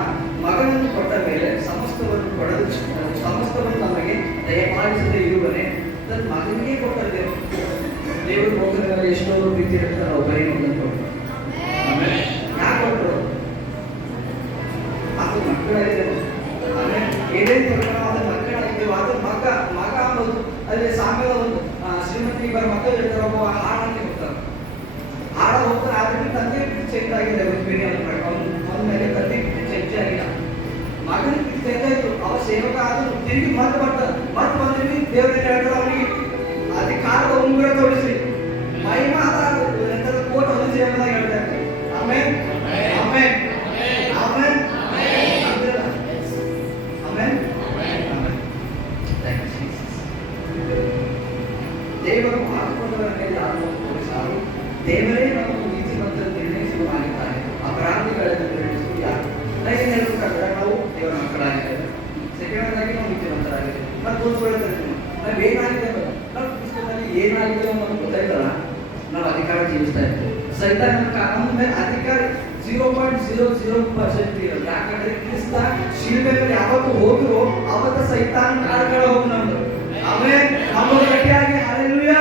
ಮಗನನ್ನು ಕೊಟ್ಟ ಮೇಲೆ ಸಮಸ್ತವನ್ನು ನಮಗೆ ದಯಪಾಲಿಸದೆ ಇರುವನೆ ತನ್ನ ಮಗನಿಗೆ ಕೊಟ್ಟರೆ ದೇವರು ಲೋಕದಲ್ಲಿ ಎಷ್ಟೋ ಪ್ರೀತಿ ಇರ್ತಾರೆ. ಒಬ್ಬರೇ ಮಗನ ಕೊಟ್ಟರು. ಯಾಕೆ ಕೊಟ್ಟರು? ಅದು ಮಕ್ಕಳಾಗಿದ್ದೇವೆ. ಆಮೇಲೆ ಏನೇನು ಕೊಟ್ಟರು ಅದ ಮಕ್ಕಳಾಗಿದ್ದೇವೆ. ಅದು ಮಗ ಅನ್ನೋದು ಅಲ್ಲಿ ಸಾಂಗದ ಒಂದು ಶ್ರೀಮಂತಿ ಇಬ್ಬರು ಮಕ್ಕಳು ಇರ್ತಾರೆ. ಒಬ್ಬ ಹಾಡಲ್ಲಿ ಹೋಗ್ತಾರೆ. ಹಾಡ ಹೋಗ್ತಾರೆ. ಆದ್ರೆ ತಂದೆ ಚೇಂಜ್ ಆಗಿದೆ. ಅವನ ಮೇಲೆ ತಂದೆ ಚೇಂಜ್ ಆಗಿಲ್ಲ. ಮಗನ ಚೇಂಜ್ ಆಯ್ತು. ಅವ ಸೇವಕ ಆದ್ರು ತಿರುಗಿ ಮತ್ತೆ ಬರ್ತಾರೆ. ಮತ್ತೆ ಬಂದ್ರಿ ದೇವರಿಗೆ ಹೇಳ್ತಾರೆ ಅವನಿಗೆ ಅಧಿಕಾರದ ಉಂಗುರ ತೋರಿಸಿ ಮಹಿಮಾದ ಕೋಟ ಹೊಲಿಸಿ ಎಂಬುದಾಗಿ ಹೇಳ್ತಾರೆ. ಆಮೇಲೆ ಆಮೇಲೆ ಆಮೇಲೆ ದೇವರು ಆದುಕೊಂಡವರ ಮೇಲೆ ಯಾರು ತೋರಿಸಾರು? ದೇವರೇ ನಮ್ಮನ್ನು ನೀತಿವಂತರು ನಿರ್ಣಯಿಸುವವನಾಗಿದ್ದಾನೆ. ಅಪರಾಧಿಗಳನ್ನು ನಿರ್ಣಯಿಸುವುದು ಯಾರು? ಏನು ಹೇಳ್ಬೇಕಂದ್ರೆ ನಾವು ದೇವರ ಮಕ್ಕಳಾಗಿದ್ದೇವೆ. ಸೆಕೆಂಡ್ ಆಗಿ ನಾವು ನೀತಿವಂತರಾಗಿದ್ದೇವೆ. ನಾವು ತೋರಿಸ್ಕೊಳ್ತೇವೆ ನಾವು ಏನಾಗಿದ್ದೇವೆ. ನಾವು ಪುಸ್ತಕದಲ್ಲಿ ಏನಾಗಿದ್ದೇವೆ ಅನ್ನೋದು ಗೊತ್ತಾಯ್ತಲ್ಲ. ನಾವು ಅಧಿಕಾರ ಜೀವಿಸ್ತಾ ಇರ್ತೇವೆ. ಸೈತಾನ ನಮ್ಮ ಮೇಲೆ ಅಧಿಕಾರ 0.00% ಇರೋದು. ಯಾಕಂದ್ರೆ ಕ್ರಿಸ್ತ ಶಿಲ್ಬೆಯಲ್ಲಿ ಯಾವತ್ತು ಹೋದ್ರು ಅವತ್ತ ಸೈತಾನ ಕಾಲಗಳ ಹೋಗಿ ನಮ್ದು. ಆಮೇಲೆ ನಮ್ಮ ಗಟ್ಟಿಯಾಗಿ ಹಲ್ಲೆಲೂಯಾ.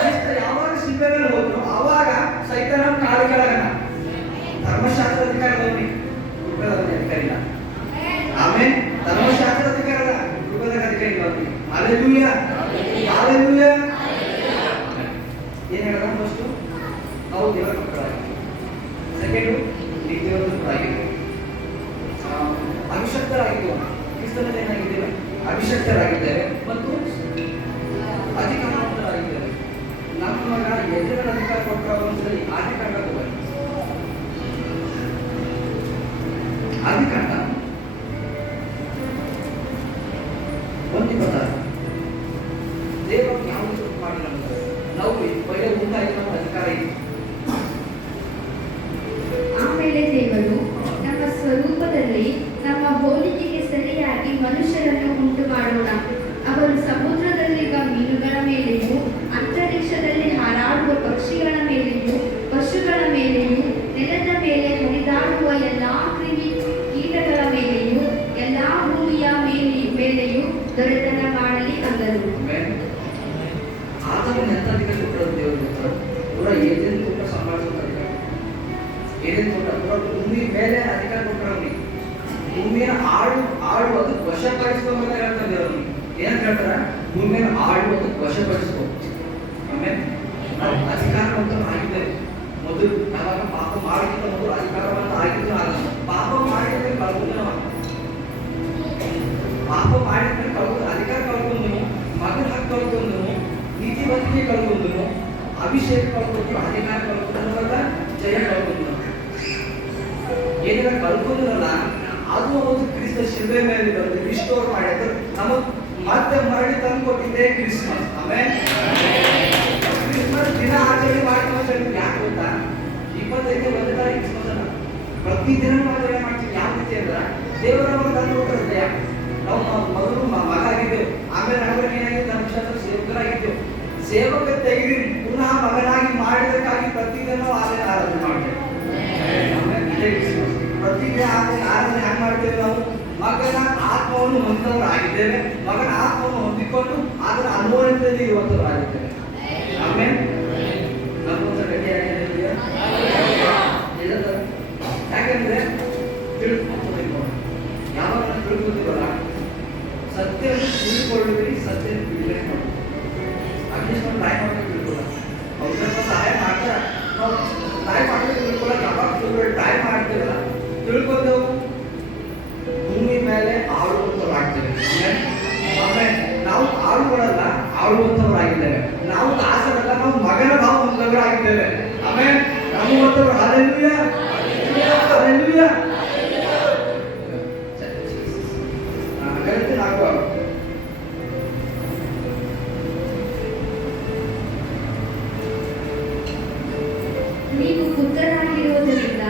ಕ್ರಿಸ್ತ ಯಾವಾಗ ಶಿಲ್ಬೆಯಲ್ಲಿ ಹೋದ್ರು ಅವಾಗ ಸೈತಾನ ಕಾಲ ಕೆಳಗಣ ಧರ್ಮಶಾಸ್ತ್ರ ಅಧಿಕಾರದವನಿ ಕೃಪದ ಅಧಿಕಾರಿ ಇಲ್ಲ. ಆಮೇಲೆ ಧರ್ಮಶಾಸ್ತ್ರ ಅಧಿಕಾರದ ಕೃಪದ ಅಧಿಕಾರಿ ಬರ್ತೀವಿ. Hallelujah hallelujah. ಏನ್ ಹೇಳೋಣ? ಫಸ್ಟು ನಾವು ದೇವರ ಮಕ್ಕಳಾಗಿದ್ದೀವಿ. ಸೆಕೆಂಡು ನೀತಿವಂತರಾಗಿದ್ದೇವೆ. ಅಭಿಷಕ್ತರಾಗಿದ್ದೇವೆ. ಕ್ರಿಸ್ತನಲ್ಲಿ ಏನಾಗಿದ್ದೇವೆ? ಅಭಿಷಕ್ತರಾಗಿದ್ದೇವೆ ಮತ್ತು ಅಧಿಕಾರವಂತರಾಗಿದ್ದೇವೆ. ನಮ್ಮ ಮಗ ಎದುರುಗಳ ಅಧಿಕಾರ ಕೊಟ್ಟರೆ ಒಂದ್ಸಲಿ ಆದಿಕಾಂಡ ಹೋಗಲ್ಲ. ಆದಿಕಾಂಡ 1:26 ದೇವರು ಯಾವುದು ಮಾಡಿಲ್ಲ. ನಾವು ಒಳ್ಳೆ ಉಂಟಾಗಿ ನಮ್ಮ ಅಧಿಕಾರ ಇದೆ. ಆಮೇಲೆ ದೇವರು ನಮ್ಮ ಸ್ವರೂಪದಲ್ಲಿ ನಮ್ಮ ಹೋಲಿಕೆಗೆ ಸರಿಯಾಗಿ ಮನುಷ್ಯರನ್ನು ಉಂಟು ಮಾಡೋಣ. ಅವರು ಸಮುದ್ರದಲ್ಲಿರುವ ಮೀನುಗಳ ಮೇಲೆಯೂ ಅಂತರಿಕ್ಷದಲ್ಲಿ ಹಾರಾಡುವ ಪಕ್ಷಿಗಳ ಮೇಲೆಯೂ ಪಶುಗಳ ಮೇಲೆಯೂ ನೆಲದ ಮೇಲೆ ಹರಿದಾಡುವ ಎಲ್ಲಾ ಕ್ರಿಮಿ ಕೀಟಗಳ ಮೇಲೆಯೂ ಎಲ್ಲಾ ಭೂಮಿಯ ಮೇಲೆಯೂ ದೊರೆತನ ಮಾಡಲಿ ಅಂದರು. ಆತನು ಎಂತ ಅಧಿಕಾರ ಕೊಟ್ಟರು ದೇವರು ಗೊತ್ತಾರೆ? ಪೂರ ಏನೇನು ತೋಟ ಸಂಭಾಳಿಸುವ ಅಧಿಕಾರ, ಏನೇನು ತೋಟ ಪೂರ ಭೂಮಿ ಮೇಲೆ ಅಧಿಕಾರ ಕೊಟ್ಟರು ಅವನಿಗೆ. ಭೂಮಿಯನ್ನು ಆಳುವುದಕ್ಕೆ ವಶಪಡಿಸ್ಕೋಬೇಕ ಹೇಳ್ತಾರೆ ದೇವರು. ಏನಂತ ಹೇಳ್ತಾರ? ಭೂಮಿಯನ್ನು ಆಳುವುದಕ್ಕೆ ವಶಪಡಿಸ್ಕೋ. ಆಮೇಲೆ ನಾವು ಅಧಿಕಾರವಂತರು ಆಗಿದ್ದೇವೆ. ಮೊದಲು ನಾವಾಗ ಪಾಪ ಮಾಡಿದ ಮೊದಲು ಅಧಿಕಾರವಂತ ಆಗಿದ್ದು ಅಲ್ಲ. ಪಾಪ ಮಾಡಿದ್ರೆ ಕಳ್ಕೊಂಡು ಪಾಪ ಮಾಡಿದ್ರೆ ಕಳ್ಕೊಂಡು ಅಧಿಕಾರ ಕಳ್ಕೊಂಡ್ರು, ಮಗನ ಹಕ್ಕು ಕಳ್ಕೊಂಡ್ರು, ನೀತಿವಂತಿಕೆ ಕಳ್ಕೊಂಡ್ರು, ಅಭಿಷೇಕ ಕಳ್ಕೊಂಡ್ರು, ಅಧಿಕಾರ ಕಳ್ಕೊಂಡ್ರು, ಜಯ ಕಳ್ಕೊಂಡ್ರು. ಏನೆಲ್ಲ ಕಳ್ಕೊಂಡ್ರಲ್ಲ ಅದು ಒಂದು ಕ್ರಿಸ್ತ ಶಿಲ್ಬೆ ಮೇಲೆ ಬಂದು ರಿಸ್ಟೋರ್ ಮಾಡಿದ್ರು ನಮಗ್ ಮತ್ತೆ ಮರಳಿ ತಂದು ಕೊಟ್ಟಿದ್ದೆ ಕ್ರಿಸ್ಮಸ್. ಆಮೇಲೆ ಕ್ರಿಸ್ಮಸ್ ದಿನ ಆಚರಣೆ ಮಾಡ್ತೀವಿ. ಯಾಕೆ ಗೊತ್ತಾ? 25ನೇ ತಾರೀಕು ಕ್ರಿಸ್ಮಸ್ ಅಲ್ಲ, ಪ್ರತಿ ದಿನ ಆಚರಣೆ ಮಾಡ್ತೀವಿ. ಯಾವ ರೀತಿ ಅಂದ್ರೆ ದೇವರ ಮಗ ತಂದು ಕೊಟ್ಟಿರುತ್ತೆ. ನಾವು ಮೊದಲು ಮಗ ಆಗಿದ್ದೆವು, ಆಮೇಲೆ ನಮಗೆ ಏನಾಗಿದೆ ಧರ್ಮಶಾಸ್ತ್ರ ಸೇವಕರಾಗಿದ್ದೆವು. ಸೇವಕ ತೆಗೆದು ಪುನಃ ಮಗನಾಗಿ ಮಾಡಿದಕ್ಕಾಗಿ ಪ್ರತಿದಿನ ಆರಾಧನೆ ಮಾಡ್ತೇವೆ. ಪ್ರತಿದಿನ ಆರಾಧನೆ ಹ್ಯಾಂಗ ಮಾಡ್ತೇವೆ? ನಾವು ಮಗನ ಆತ್ಮವನ್ನು ಹೊಂದಿದವರಾಗಿದ್ದೇವೆ. ಮಗನ ಆತ್ಮವನ್ನು ಹೊಂದಿಕೊಂಡು ಅದರ ಅನುಭವದಲ್ಲಿ ಇರುವಂತವರಾಗಿದ್ದೇವೆ. ಆಮೇಲೆ ನಮ್ಮೊಂದು ಗಟ್ಟಿಯಾಗಿದೆ. ಯಾಕಂದ್ರೆ ತಿಳ್ಕೊಳ್ಬೇಕು. ಯಾವಾಗ ತಿಳ್ಕೊತೀವಲ್ಲ ಸತ್ಯವನ್ನು ತಿಳ್ಕೊಳ್ಳಿ, ಸತ್ಯ ಬಿಡುಗಡೆ ಮಾಡಿ ಅಟ್ಲೀಸ್ಟ್ ನಾವು ಟ್ರೈ ಮಾಡಿ ತಿಳ್ಕೊಳ್ಳ. ಅವ್ರು ಸ್ವಲ್ಪ ಸಹಾಯ ಮಾಡ್ತಾರೆ, ನಾವು ಟ್ರೈ ಮಾಡಿ ತಿಳ್ಕೊಳ್ಳೋಕೆ. ಯಾವಾಗ ಟ್ರೈ ಮಾಡ್ತೀವಲ್ಲ ತಿಳ್ಕೊಂಡೆವು ಭೂಮಿ ಮೇಲೆ ಆಳುವಂತವರಾಗ್ತೇವೆ. ಆಮೇಲೆ ನಾವು ಆಳುಗಳಲ್ಲ, ಆಳುವಂತವರಾಗಿದ್ದೇವೆ. ನಾವು ದಾಸರಲ್ಲ, ನಾವು ಮಗನ ಭಾವ ಹೊಂದವರಾಗಿದ್ದೇವೆ. ಆಮೇಲೆ ನಮ್ಮಂತವರು ಹಲ್ಲೆಲೂಯಾ ಹಲ್ಲೆಲೂಯಾ. ಹೇಳ್ತೀನಿ ಆಗುವ ನೀವು ಪುತ್ರರಾಗಿರುವುದರಿಂದ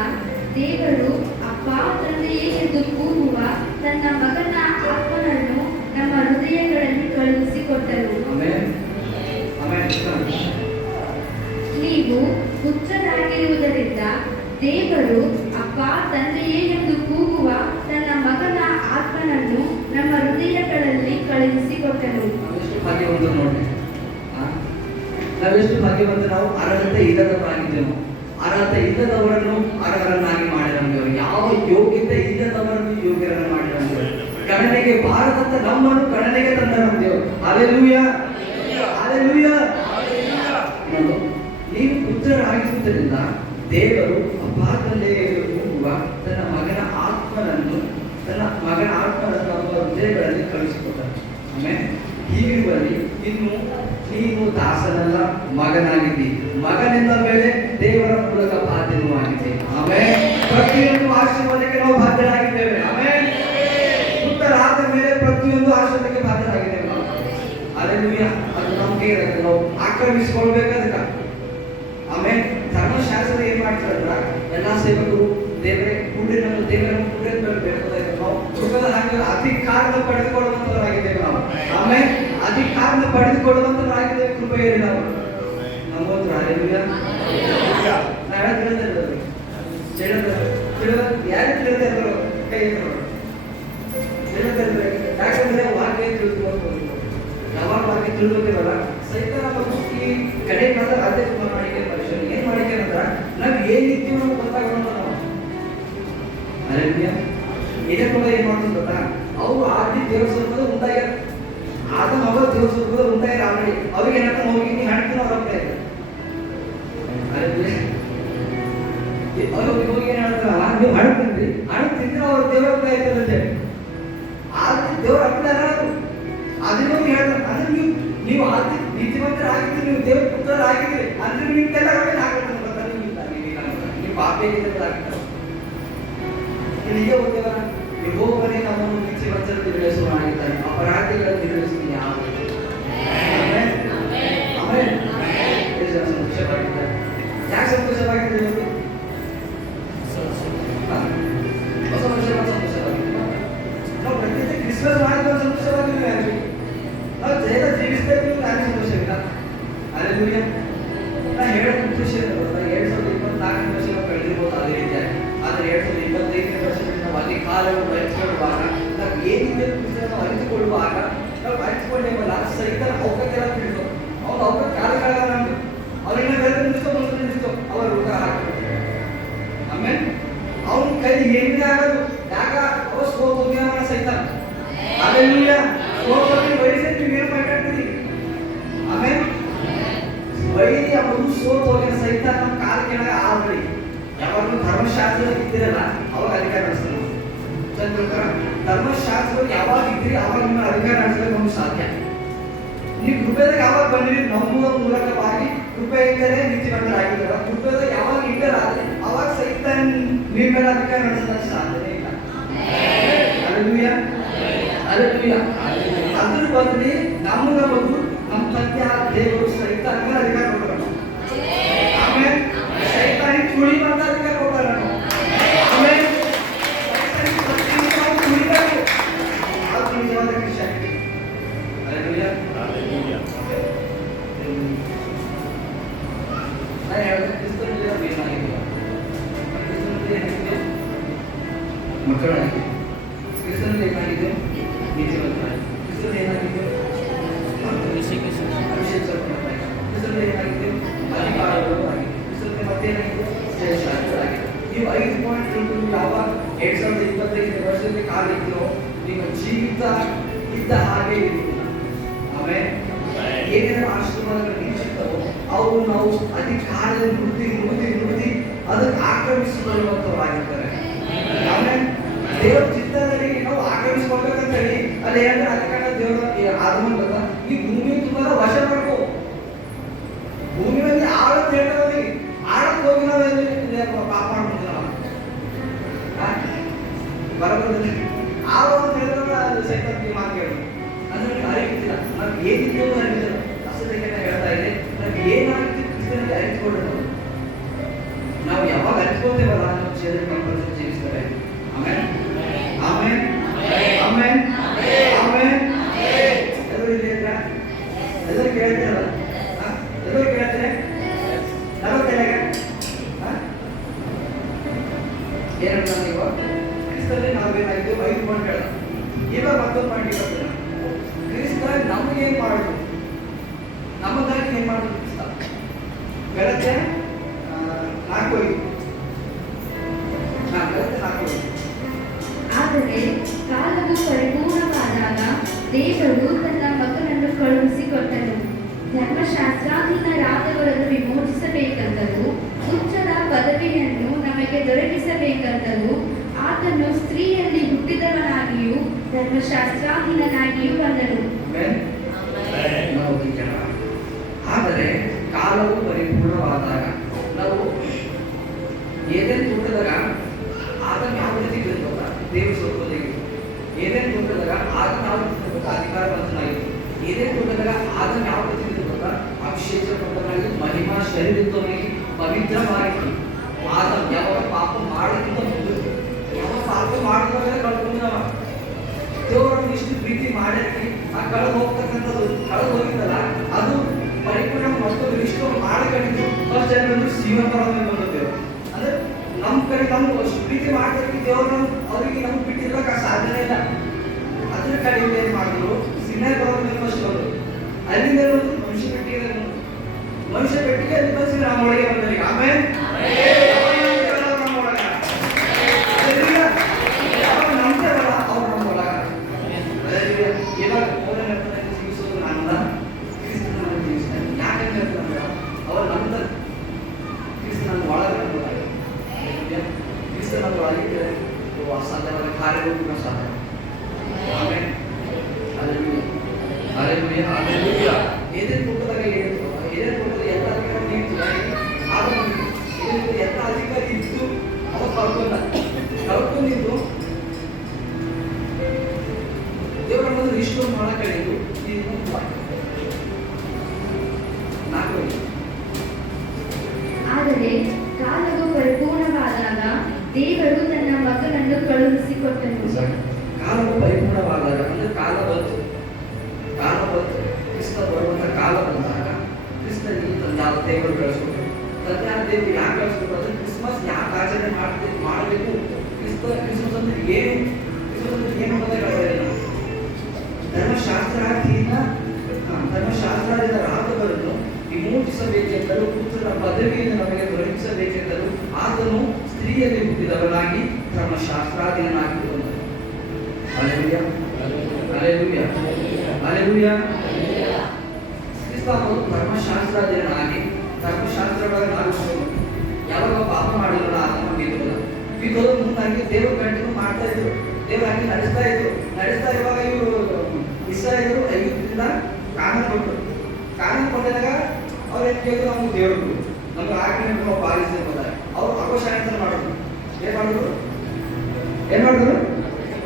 ದೇವರು ಅಪ್ಪ ತಂದೆಯೇ ಎಂದು ಕೂಗುವ ತನ್ನ ಮಗನ ಆತ್ಮನನ್ನು ನಮ್ಮ ಹೃದಯಗಳಲ್ಲಿ ಕಳುಹಿಸಿಕೊಟ್ಟರು. ನೀವು ಪುತ್ರರಾಗಿರುವುದರಿಂದ ದೇವರು ಅಪ್ಪ ತಂದೆಯೇ ಎಂದು ಕೂಗುವ ತನ್ನ ಮಗನ ಆತ್ಮನನ್ನು ನಮ್ಮ ಹೃದಯಗಳಲ್ಲಿ ಕಳುಹಿಸಿಕೊಟ್ಟರು. ನಾವೆಷ್ಟು ಭಾಗ್ಯವಂತ. ನಾವು ಅರ್ಹತೆ ಇಲ್ಲದವರಾಗಿದ್ದೆವು. ಅರ್ಹತೆ ಇಲ್ಲದವರನ್ನು ಅರ್ಹರನ್ನಾಗಿ ಮಾಡಿದಂತೆವು. ಯಾವ ಯೋಗ್ಯತೆ ಇಲ್ಲದವರನ್ನು ಯೋಗ್ಯರನ್ನು ಮಾಡಿದಂತೆವು. ಗಣನೆಗೆ ಬಾರದಂತ ನಮ್ಮನ್ನು ಗಣನೆಗೆ ತಂದರಂತೆವು. Hallelujah hallelujah. ನೀವು ಪುತ್ರರಾಗಿರುವುದರಿಂದ ದೇವರು ಅಪ್ಪ ತಂದೆಯ ಕೂಗುವ ತನ್ನ ಮಗನ ಆತ್ಮನನ್ನು ನಮ್ಮ ಹೃದಯಗಳಲ್ಲಿ ಕಳುಹಿಸಿಕೊಟ್ಟರು. ಆಮೇಲೆ ಹೀಗಿರುವಲ್ಲಿ ಇನ್ನು ನೀನು ದಾಸನಲ್ಲ, ಮಗನಾಗಿದ್ದಿ. ಮಗನಿಂದ ಮೇಲೆ ದೇವರ ಮೂಲಕ ಬಾಧ್ಯನೂ ಆಗಿದ್ದೆ. ಆಮೇಲೆ ಪ್ರತಿಯೊಂದು ಆಶೀರ್ವಾದಕ್ಕೆ ನಾವು ಬಾಧ್ಯರಾಗಿದ್ದೇವೆ. ಆಮೇಲೆ ಪುತ್ರರಾದ ಮೇಲೆ ಪ್ರತಿಯೊಂದು ಆಶೀರ್ವಾದಕ್ಕೆ ಬಾಧ್ಯರಾಗಿದ್ದೇವೆ ನಾವು. ಹಲ್ಲೆಲೂಯಾ. ಅದು ನಮಗೆ ನಾವು ಆಕ್ರಮಿಸಿಕೊಳ್ಬೇಕಾದ. ಆಮೇಲೆ ಧರ್ಮಶಾಸ್ತ್ರ ಏನ್ ಮಾಡ್ತಾರಂದ್ರ ಎಲ್ಲಾ ಸೇವಕರು ದೇವರನ್ನು ಬರಬೇಕು. ನಾವು ಸುಖದ ಹಾಗೆ ಅಧಿಕಾರನ ಪಡೆದುಕೊಳ್ಳುವಂತವರಾಗಿದ್ದೇವೆ ನಾವು. ಆಮೇಲೆ ಅಧಿಕಾರನ ಪಡೆದುಕೊಳ್ಳುವಂತವರಾಗಿದ್ದೇವೆ. ಕೃಪೆಯಲ್ಲಿ ನಾವು ನಮ್ಮೊಂದು ಹಲ್ಲೆಲೂಯಾ. ನಾಳೆ ಯಾರು ತಿಳಿದ ಕೈ ತಿಳಿದ್ರೆ ಯಾಕಂದ್ರೆ ವಾಕ್ಯ ತಿಳಿದುಕೊಂಡು ಯಾವಾಗ ವಾಕ್ಯ ತಿಳ್ಕೊತೀವಲ್ಲ ಸೈತಾನ ಮತ್ತು ಈ ಕಡೆ ಬಂದ ಅದೇ ಮಾಡಿಕೆ ಮನುಷ್ಯರು ಏನ್ ಮಾಡಿಕೆ ಅಂದ್ರ ನಾವ್ ಏನಿದ್ದೀವಿ ನಾವು ಗೊತ್ತಾಗೋಣ ನಾವು. ಹಲ್ಲೆಲೂಯಾ. ಇದೇ ಕೂಡ ಏನ್ ಮಾಡ್ತಾರೆ ಗೊತ್ತಾ? ಅವ್ರು ಆದಿ ದೇವಸ್ಥಾನದ ಉಂಟಾಗ್ಯಾರ, ಆದಮ ಅವರ ದೇವಸ್ಥಾನದ ಉಂಟಾಗ್ಯಾರ. ಆಲ್ರೆಡಿ ಅವ್ರಿಗೆ ಏನಂತ ಹೋಗಿ ನೀ ಹಣ್ತಿನ ಅವ್ರ ಹತ್ರ ಇದೆ. ಅವ್ರಿಗೆ ಹೋಗಿ ಏನ್ ಹೇಳ್ತಾರಲ್ಲ, ನೀವು ಹಣ್ಣು ತಿಂದ್ರಿ, ಹಣ್ಣು ತಿಂದ್ರೆ ಅವ್ರ ದೇವರ ಹತ್ರ ಆಯ್ತದಂತೆ. ಆದ್ರೆ ದೇವರ ಹತ್ರ ಅದನ್ನ ಹೇಳ್ತಾರೆ. ಅಂದ್ರೆ ನೀವು ಆದಿ ನೀತಿವಂತರಾಗಿದ್ರಿ, ನೀವು ದೇವರ ಪುತ್ರರಾಗಿದ್ರಿ ಅಂದ್ರೆ ನಿಮ್ಗೆಲ್ಲ ಆಗ್ತದೆ ಗೊತ್ತಾ? ನೀವು ಪಾಪಿಯಾಗಿದ್ದಾಗಿದ್ದಾರೆ. ಹೀಗೆ ಓದ್ತೇವಲ್ಲ, ಯೆಹೋವನೇ ನಮ್ಮನ್ನು ನೀತಿವಂತರ ನಿರ್ಣಯಿಸುವವನಾಗಿದ್ದಾನೆ, ಅಪರಾಧಿಗಳನ್ನು ನಿರ್ಣಯಿಸುವ ಯಾರು? ಆಮೇಲೆ ಸಂತೋಷವಾಗಿದ್ದಾರೆ. ಯಾಕೆ ಸಂತೋಷವಾಗಿದ್ದೀವಿ? ಹೊಸ ವರ್ಷ ಸಂತೋಷವಾಗಿದ್ದೀವಿ. ನಾವು ಪ್ರತಿ ಕ್ರಿಸ್ಮಸ್ ಮಾಡಿದ ಸಂತೋಷವಾಗಿದ್ದೀವಿ. ಯಾರಿಗೆ ನಾವು ಜೈಲ ಜೀವಿಸ್ತಾ ಇದ್ದೀವಿ, ಯಾರಿಗೆ ಸಂತೋಷವಿಲ್ಲ? ಹಲ್ಲೆಲೂಯಾ. ನಾ ಹೇಳೋ ಉದ್ದೇಶ ಏನು ಗೊತ್ತಾ? 2024ನೇ ವರ್ಷ ನಾವು ಕಳೆದಿರ್ಬೋದು ಅದೇ ರೀತಿಯಾಗಿ. ಆದರೆ 2025ನೇ ವರ್ಷದಲ್ಲಿ ನಾವು ಅಧಿಕಾರವನ್ನು ಅರಿತುಕೊಳ್ಳುವಾಗ, ನಾವು ಏನಿದೆ ನಾವು ಅರಿತುಕೊಳ್ಳುವಾಗ, ನಾವು ಅರಿತುಕೊಂಡೇವಲ್ಲ ಸೈತನ ಅವಕಾಶೆಲ್ಲ ತಿಳಿದು ಅವ್ನು ಅವರ ಕಾಲಗಳ ನಮ್ದು ಅವ್ರನ್ನ ಬೆಳೆದು ನಿಲ್ಲಿಸ್ತೋ ಮುಂದೆ ನಿಲ್ಲಿಸ್ತೋ ಅವರು ಊಟ ಹಾಕ್ಬಿಡ್ತಾರೆ. ಆಮೇಲೆ ಅವನ ಕೈ ಏನಿದೆ ಆಗೋದು ಯಾಕ ಅವ ಸೋತೋಗ್ಯಾನ ಸೈತಾನ. ಹಲ್ಲೆಲೂಯಾ. ಸೋತೋಗಿ ವಯಸ್ಸಲ್ಲಿ ನೀವು ಏನು ಮಾತಾಡ್ತೀರಿ? ಆಮೇಲೆ ವೈರಿ ಧರ್ಮಶಾಸ್ತ್ರದಲ್ಲಿ ಇದ್ದೀರಲ್ಲ ಅವಾಗ ಅಧಿಕಾರ ನಡೆಸ್ತಾರೆ. ಧರ್ಮಶಾಸ್ತ್ರ ಯಾವಾಗ ಇದ್ದೀರಿ ಅವಾಗ ನಿಮ್ಮ ಅಧಿಕಾರ ನಡೆಸಲಿಕ್ಕೆ ನಮ್ಗೆ ಸಾಧ್ಯ. ನೀವು ಕೃಪೆದಾಗ ಯಾವಾಗ ಬಂದಿರಿ ನಂಬುವ ಮೂಲಕವಾಗಿ ಕೃಪೆಯಿಂದಲೇ ನೀತಿವಂತರಾಗಿದ್ದೀರ. ಕೃಪೆದಾಗ ಯಾವಾಗ ಇದ್ದರಾದ್ರೆ ಅವಾಗ ಸಹಿತ ನಿಮ್ಮ ಮೇಲೆ ಅಧಿಕಾರ ನಡೆಸಲಿಕ್ಕೆ ಸಾಧ್ಯನೇ ಇಲ್ಲ. Hallelujah, hallelujah. ಅದ್ರ ಬದಲಿ ನಮ್ಮನ್ನ ಬಂದು ನಮ್ಮ ತಂದೆ ದೇವರು ಸಹಿತ ಅಧಿಕಾರ ಕೊಟ್ಟರು. ಆಮೇಲೆ ಸೈತಾನಿ ತುಳಿ ಬಂದ ಅಧಿಕಾರ ಕೊಟ್ಟರು. ಆಮೇಲೆ ತುಳಿಬೇಕು ಅದು ನಿಜವಾದ ಕ್ರಿಶ್ಚಿಯಾನಿಟಿ. ಹಲ್ಲೆಲೂಯಾ. ನಾನು ಹೇಳಿದೆ ಕ್ರಿಸ್ತನಲ್ಲಿ ಏನಾಗಿದೆ, ಕ್ರಿಸ್ತನಲ್ಲಿ ಏನಾಗಿದೆ, ಮಕ್ಕಳಾಗಿದೆ. ಕ್ರಿಸ್ತನಲ್ಲಿ ಏನಾಗಿದೆ, ನೀತಿವಂತರಾಗಿದೆ. ಕ್ರಿಸ್ತನಲ್ಲಿ ಏನಾಗಿದೆ, ಅಭಿಷೇಕಿಸಲ್ಪಟ್ಟವರಾಗಿದೆ. ಕ್ರಿಸ್ತನಲ್ಲಿ ಏನಾಗಿದೆ, ಅಧಿಕಾರಗಳು ಆಗಿದೆ. ಕ್ರಿಸ್ತನಲ್ಲಿ ಮತ್ತೇನಾಗಿದೆ, ಶ್ರೇಷ್ಠರಾಗಿದೆ. ನೀವು 5 ಪಾಯಿಂಟ್ ನೀವು ಯಾವಾಗ 2025 ವರ್ಷದಲ್ಲಿ ಕಾಲಿಟ್ಟಿರೋ ನಿಮ್ಮ ಜೀವಿತ ಇದ್ದ ಹಾಗೆ ಇರುವುದಿಲ್ಲ. ಆಮೇಲೆ ಏನೇನು ಆಶೀರ್ವಾದಗಳು ನಿರೀಕ್ಷಿತವೋ ಅವು ನಾವು ಅಧಿಕಾರದಲ್ಲಿ ನುಡಿದಿ ಅದಕ್ಕೆ ಆಕ್ರಮಿಸಿಕೊಳ್ಳುವಂತವರಾಗಿರ್ತಾರೆ. ಆಮೇಲೆ ದೇವರ ಚಿತ್ತದಲ್ಲಿ ನಾವು ಆಕ್ರಮಿಸಿಕೊಳ್ಬೇಕಂತ ಹೇಳಿ ಅಲ್ಲಿ ಹೇಳಿದ್ರೆ ಅದಕ್ಕೆ ದೇವರ ಆಗಮನ ಬರ್ತದ. ಈ ಭೂಮಿ ತುಂಬಾ ವಶ ಮಾಡ್ಕೋ. ಭೂಮಿ ಮೇಲೆ ಆಳತ್ ಹೇಳ್ತಾರೆ, ಆಳತ್ ಹೋಗಿ ನಾವು ಪಾಪ ಮಾಡ್ಬೋದು. ನಾವು ಬರಬಾರ್ದು ಆಳ ಅಂತ ಹೇಳಿದ್ರೆ ಅದು ಸೈತಾನ್ಗೆ ಮಾತು ಹೇಳಿ ಅಂದ್ರೆ ಅರಿವಿಲ್ಲ. ನಮ್ಗೆ ಏನಿದ್ದೋ ಅರಿವಿಲ್ಲ. ಅಷ್ಟಕ್ಕೆ ಹೇಳ್ತಾ ಇದೆ, ನಮ್ಗೆ ಏನಾಗುತ್ತೆ ಕ್ರಿಸ್ತನಿಗೆ ಅರಿತುಕೊಳ್ಳೋದು. ನಾವು ಯಾವಾಗ ಅರಿತುಕೊಳ್ತೇವಲ್ಲ ನಾವು ಜೀವನ ಕಂಪಲ್ಸರಿ ಜೀವಿಸ್ತಾರೆ. ಆಮೇಲೆ ಆಮೇಲೆ ಆಮೇಲೆ ಆಮೇಲೆ ಎಲ್ಲರೂ ಇಲ್ಲಿ ಹತ್ರ ಎಲ್ಲರೂ ಕೇಳ್ತಾರಲ್ಲ, ಎಲ್ಲರೂ ಕೇಳ್ತಾರೆ ನಲವತ್ತೇಳಗೆ ಏನಂತ ನೀವು ಕ್ರಿಸ್ತಲ್ಲಿ ನಾವೇನಾಗಿದ್ದು 5 ಪಾಯಿಂಟ್ ಹೇಳ. ಇವಾಗ ಮತ್ತೊಂದು ಪಾಯಿಂಟ್ ಹೇಳ್ತೀನಿ. ಕ್ರಿಸ್ತ ನಮಗೇನು ಮಾಡೋದು, ನಮಗಾಗಿ ಏನು ಮಾಡೋದು ಕ್ರಿಸ್ತ ಬೆಳಗ್ಗೆ 4:5. ಆದರೆ ಕಾಲವು ಪರಿಪೂರ್ಣವಾದಾಗ ದೇವರು ತನ್ನ ಮಗನನ್ನು ಕಳುಹಿಸಿಕೊಟ್ಟನು. ಧರ್ಮಶಾಸ್ತ್ರಾಧೀನರಾದವರನ್ನು ವಿಮೋಚಿಸಬೇಕೆಂದರೂ ಉಚ್ಚದ ಪದವಿಯನ್ನು ನಮಗೆ ದೊರಕಿಸಬೇಕೆಂದರೂ ಆತನು ಸ್ತ್ರೀಯಲ್ಲಿ ಹುಟ್ಟಿದವನಾಗಿಯೂ ಧರ್ಮಶಾಸ್ತ್ರಾಧೀನನಾಗಿಯೂ ಬಂದನು. ಆದರೆ ಕಾಲವು ಪರಿಪೂರ್ಣವಾದಾಗ ನಾವು ಏನೇನು ತೋಟದಾಗ ಆತನ ಯಾವ ರೀತಿ ಇರಬೇಕು, ದೇವರು ಸ್ವರೂಪದಲ್ಲಿ ಏನೇನು ತೋಟದಾಗ ಆತನ ಯಾವ ರೀತಿ ಇರಬೇಕು, ಅಧಿಕಾರವಂತನಾಗಿತ್ತು. ಏನೇನು ತೋಟದಾಗ ಆತನ ಯಾವ ರೀತಿ ಇರಬೇಕು, ಅಭಿಷೇಕಪಟ್ಟನಾಗಿ ಮಹಿಮಾ ಶರೀರತ್ವವಾಗಿ ಪವಿತ್ರವಾಗಿತ್ತು. ಆತನ ಯಾವಾಗ ಪಾಪ ಮಾಡೋದ್ರಿಂದ ಮುಂದೆ ಯಾವ ಪಾಪ ಮಾಡಿದಾಗ ಕಳ್ಕೊಂಡವ ದೇವರನ್ನು ಇಷ್ಟು ಪ್ರೀತಿ ಮಾಡಿರ್ತೀವಿ. ಆ ಕಳೆದು ಹೋಗ್ತಕ್ಕಂಥದ್ದು ಕಳೆದು ಹೋಗಿದ್ದಲ್ಲ ಅದು ಪರಿಪೂರ್ಣ ಮತ್ತೊಂದು ಇಷ್ಟು ಮಾಡಿಕೊಂಡಿದ್ದು ಫಸ್ಟ್ ಜನರು ಜೀವಂತವಾಗಿ ಬಂದಿದ್ದೇವೆ. ಅಂದ್ರೆ ನಮ್ಮ ಕಡೆ ನಮ್ಗೆ ಅಷ್ಟು ಪ್ರೀತಿ ಮಾಡ್ತಿರ್ತೀವಿ ದೇವರು ಅವರಿಗೆ ನಮ್ಗೆ ಬಿಟ್ಟಿರ್ಬೇಕು ಸಾಧ್ಯನೇ ಇಲ್ಲ. ಅದ್ರ ಕಡೆಯಿಂದ ಏನು ಮಾಡಿದ್ರು, ಸಿನಿಮಾ ಬರೋದು ಫಸ್ಟ್ ಬಂದರು. ಅಲ್ಲಿಂದ ಮನುಷ್ಯ ಪೆಟ್ಟಿಗೆ ಮನುಷ್ಯ ಪೆಟ್ಟಿಗೆ ಅಲ್ಲಿ ಬಂದು ನಮ್ಮ ಒಳಗೆ ಬಂದರಿಗೆ. ಆಮೇಲೆ ಅಸಾಧ್ಯವಾದ ಕಾರ್ಯಗಳು ಕೂಡ ಸಾಧ್ಯ. ಆಮೇಲೆ ಏನೇ ತೋಟದಾಗ ಹೇಳಿದ್ರು, ಏನೇ ತೋಟದ ಎಲ್ಲ ಅಧಿಕಾರ ನೀಡ್ತು ಎಲ್ಲ ಅಧಿಕಾರ ಇತ್ತು ಅವಾಗ ಕಳ್ಕೊಂಡಿದ್ದು ದೇವರ ಮೊದಲು ಇಷ್ಟು ಮಾಡಕಳಿದ್ದು ಆದರೆ ಕಾಲವು ಪರಿಪೂರ್ಣವಾದಾಗ ದೇವರು ತನ್ನ ಮಗನನ್ನು ಕಳುಹಿಸಿಕೊಟ್ಟನು. ಕಾಲವು ಪರಿಪೂರ್ಣವಾದಾಗ ಅಂದ್ರೆ ಕಾಲ ಬಂತು ಕ್ರಿಸ್ತ ಬರುವಂತ ಕಾಲ ಬಂದಾಗ ಕ್ರಿಸ್ತ ತಂದಾದ ದೇವರು ಕಳಿಸ್ಕೊಟ್ರು. ತಂದಾದ ದೇವರು ಯಾಕೆ ಕಳಿಸ್ಕೊಟ್ರು ಅಂದ್ರೆ ಕ್ರಿಸ್ಮಸ್ ಯಾಕೆ ಆಚರಣೆ ಮಾಡಬೇಕು, ಕ್ರಿಸ್ಮಸ್ ಅಂದ್ರೆ ಏನು, ಕ್ರಿಸ್ಮಸ್ ಅಂದ್ರೆ ಏನು ಅಂತ ಹೇಳಿದ್ರೆ ಧರ್ಮಶಾಸ್ತ್ರಾಧೀನರಾದವರನ್ನು ವಿಮೋಚಿಸಬೇಕೆಂದರೂ ಪುತ್ರನ ಪದವಿಯನ್ನು ನಮಗೆ ದೊರಕಿಸಬೇಕೆಂದರೂ ಆತನು ಸ್ತ್ರೀಯಲ್ಲಿ ಹುಟ್ಟಿದವನಾಗಿ ಧರ್ಮಶಾಸ್ತ್ರಾಧೀನನಾಗಿ ಬಂದನು. Hallelujah, hallelujah, hallelujah. ಕ್ರಿಸ್ತನು ಧರ್ಮಶಾಸ್ತ್ರಾಧೀನನಾಗಿ ಧರ್ಮಶಾಸ್ತ್ರಗಳ ನಾಲ್ಕು ಯಾವಾಗ ಪಾಪ ಮಾಡಿರಲ್ಲ ಆತನ ಬಿಡುವುದಿಲ್ಲ. ಬಿದ್ದೋದು ಮುಂದಾಗಿ ದೇವರು ಕಂಟಿನ್ಯೂ ಮಾಡ್ತಾ ಇದ್ರು. ದೇವರು ಹಂಗೆ ನಡೆಸ್ತಾ ಇರುವಾಗ ಇವರು ಇಸ್ರಾಯೇಲರು ಐಗುಪ್ತದಿಂದ ಕಾನಾನ್ ಕೊಟ್ಟರು. ಕಾನಾನ್ ಕೊಟ್ಟಾಗ ಅವ್ರು ಏನು ಕೇಳಿದ್ರು, ನಮ್ಗೆ ದೇವರು ನಮ್ಗೆ ಆಜ್ಞೆ ನಾವು ಪಾಲಿಸಿರ್ಬೋದ. ಅವ್ರು ಅಗೋಷಾಯಂತ್ರ ಮಾಡಿದ್ರು. ಏನು ಮಾಡಿದ್ರು?